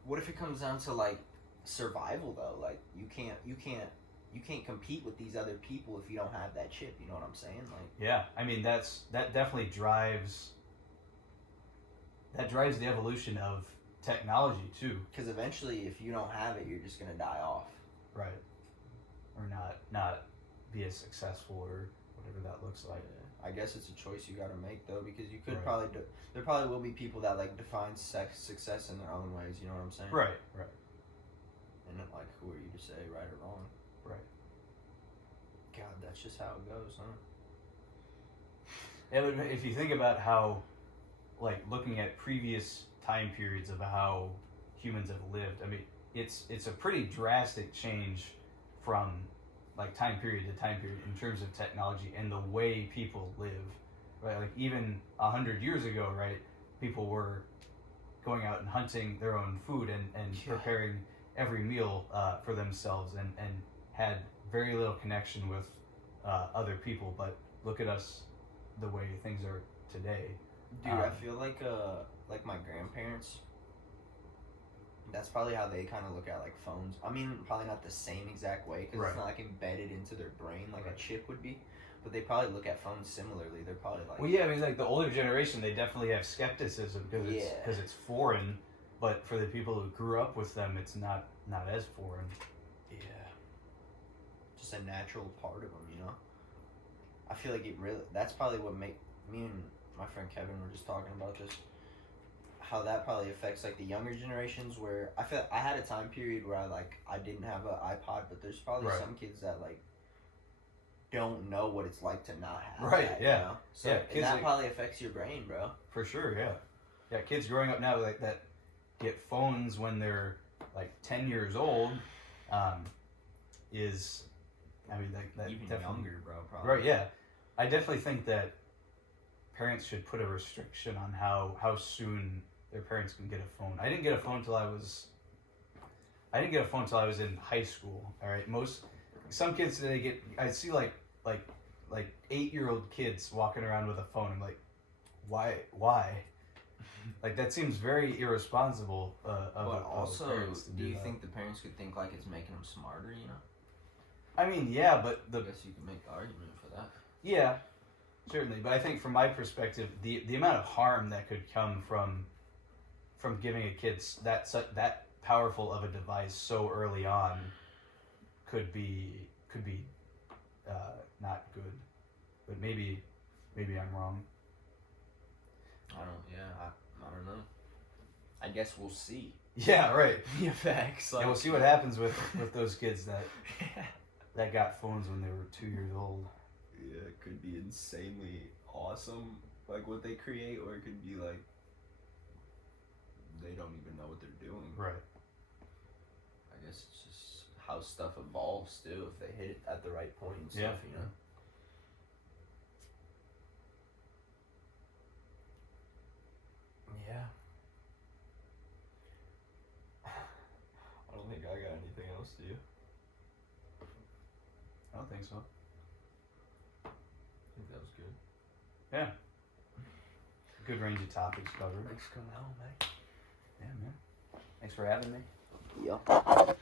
What if it comes down to like survival though? Like you can't compete with these other people if you don't have that chip. You know what I'm saying? Like. Yeah, I mean that definitely drives. That drives the evolution of technology too. Because eventually, if you don't have it, you're just gonna die off. Right. Or not be as successful or whatever that looks like. I guess it's a choice you gotta make though, because you could Right. probably there probably will be people that like define success in their own ways. You know what I'm saying? Right. And like, who are you to say right or wrong? Right. God, that's just how it goes, huh? If you think about how, like, looking at previous time periods of how humans have lived, I mean, it's a pretty drastic change from like time period to time period in terms of technology and the way people live, right? Like even 100 years ago, right? People were going out and hunting their own food and preparing every meal for themselves and had very little connection with other people. But look at us, the way things are today. Dude, I feel like my grandparents. That's probably how they kind of look at like phones. I mean, probably not the same exact way because Right. it's not like embedded into their brain like Right. a chip would be. But they probably look at phones similarly. They're probably like, Well, yeah, I mean, like the older generation, they definitely have skepticism because it's foreign. But for the people who grew up with them, it's not as foreign. yeah, just a natural part of them, you know. I feel like it really. That's probably what me and my friend Kevin were just talking about this. How that probably affects like the younger generations. Where I feel I had a time period where I didn't have an iPod, but there's probably Right. some kids that like don't know what it's like to not have Right, that, yeah. you know? So Yeah, and kids that like- probably affects your brain, bro. For sure, yeah. Yeah, kids growing up now like that get phones when they're like 10 years old, is, I mean, like that Even definitely, younger, bro. Probably. right? Yeah, I definitely think that parents should put a restriction on how soon their parents can get a phone. I didn't get a phone till I was in high school. All right, some kids today I see like 8-year-old kids walking around with a phone. I'm like, why? Like that seems very irresponsible. But also, parents to do you that. think the parents could think like it's making them smarter? You know. I mean, yeah, but I guess you could make the argument for that. yeah, certainly. But I think from my perspective, the amount of harm that could come from giving a kid that powerful of a device so early on could be not good. But maybe I'm wrong. I don't know. I guess we'll see. Yeah, right. The effects. Yeah, we'll see what happens with those kids that got phones when they were 2 years old. Yeah, it could be insanely awesome, like what they create, or it could be like they don't even know what they're doing. Right. I guess it's just how stuff evolves too, if they hit it at the right point and stuff, you know. Yeah. I don't think I got anything else, do you? I don't think so. I think that was good. Yeah. Good range of topics covered. Thanks for coming home, man. Yeah, man. Thanks for having me. Yep.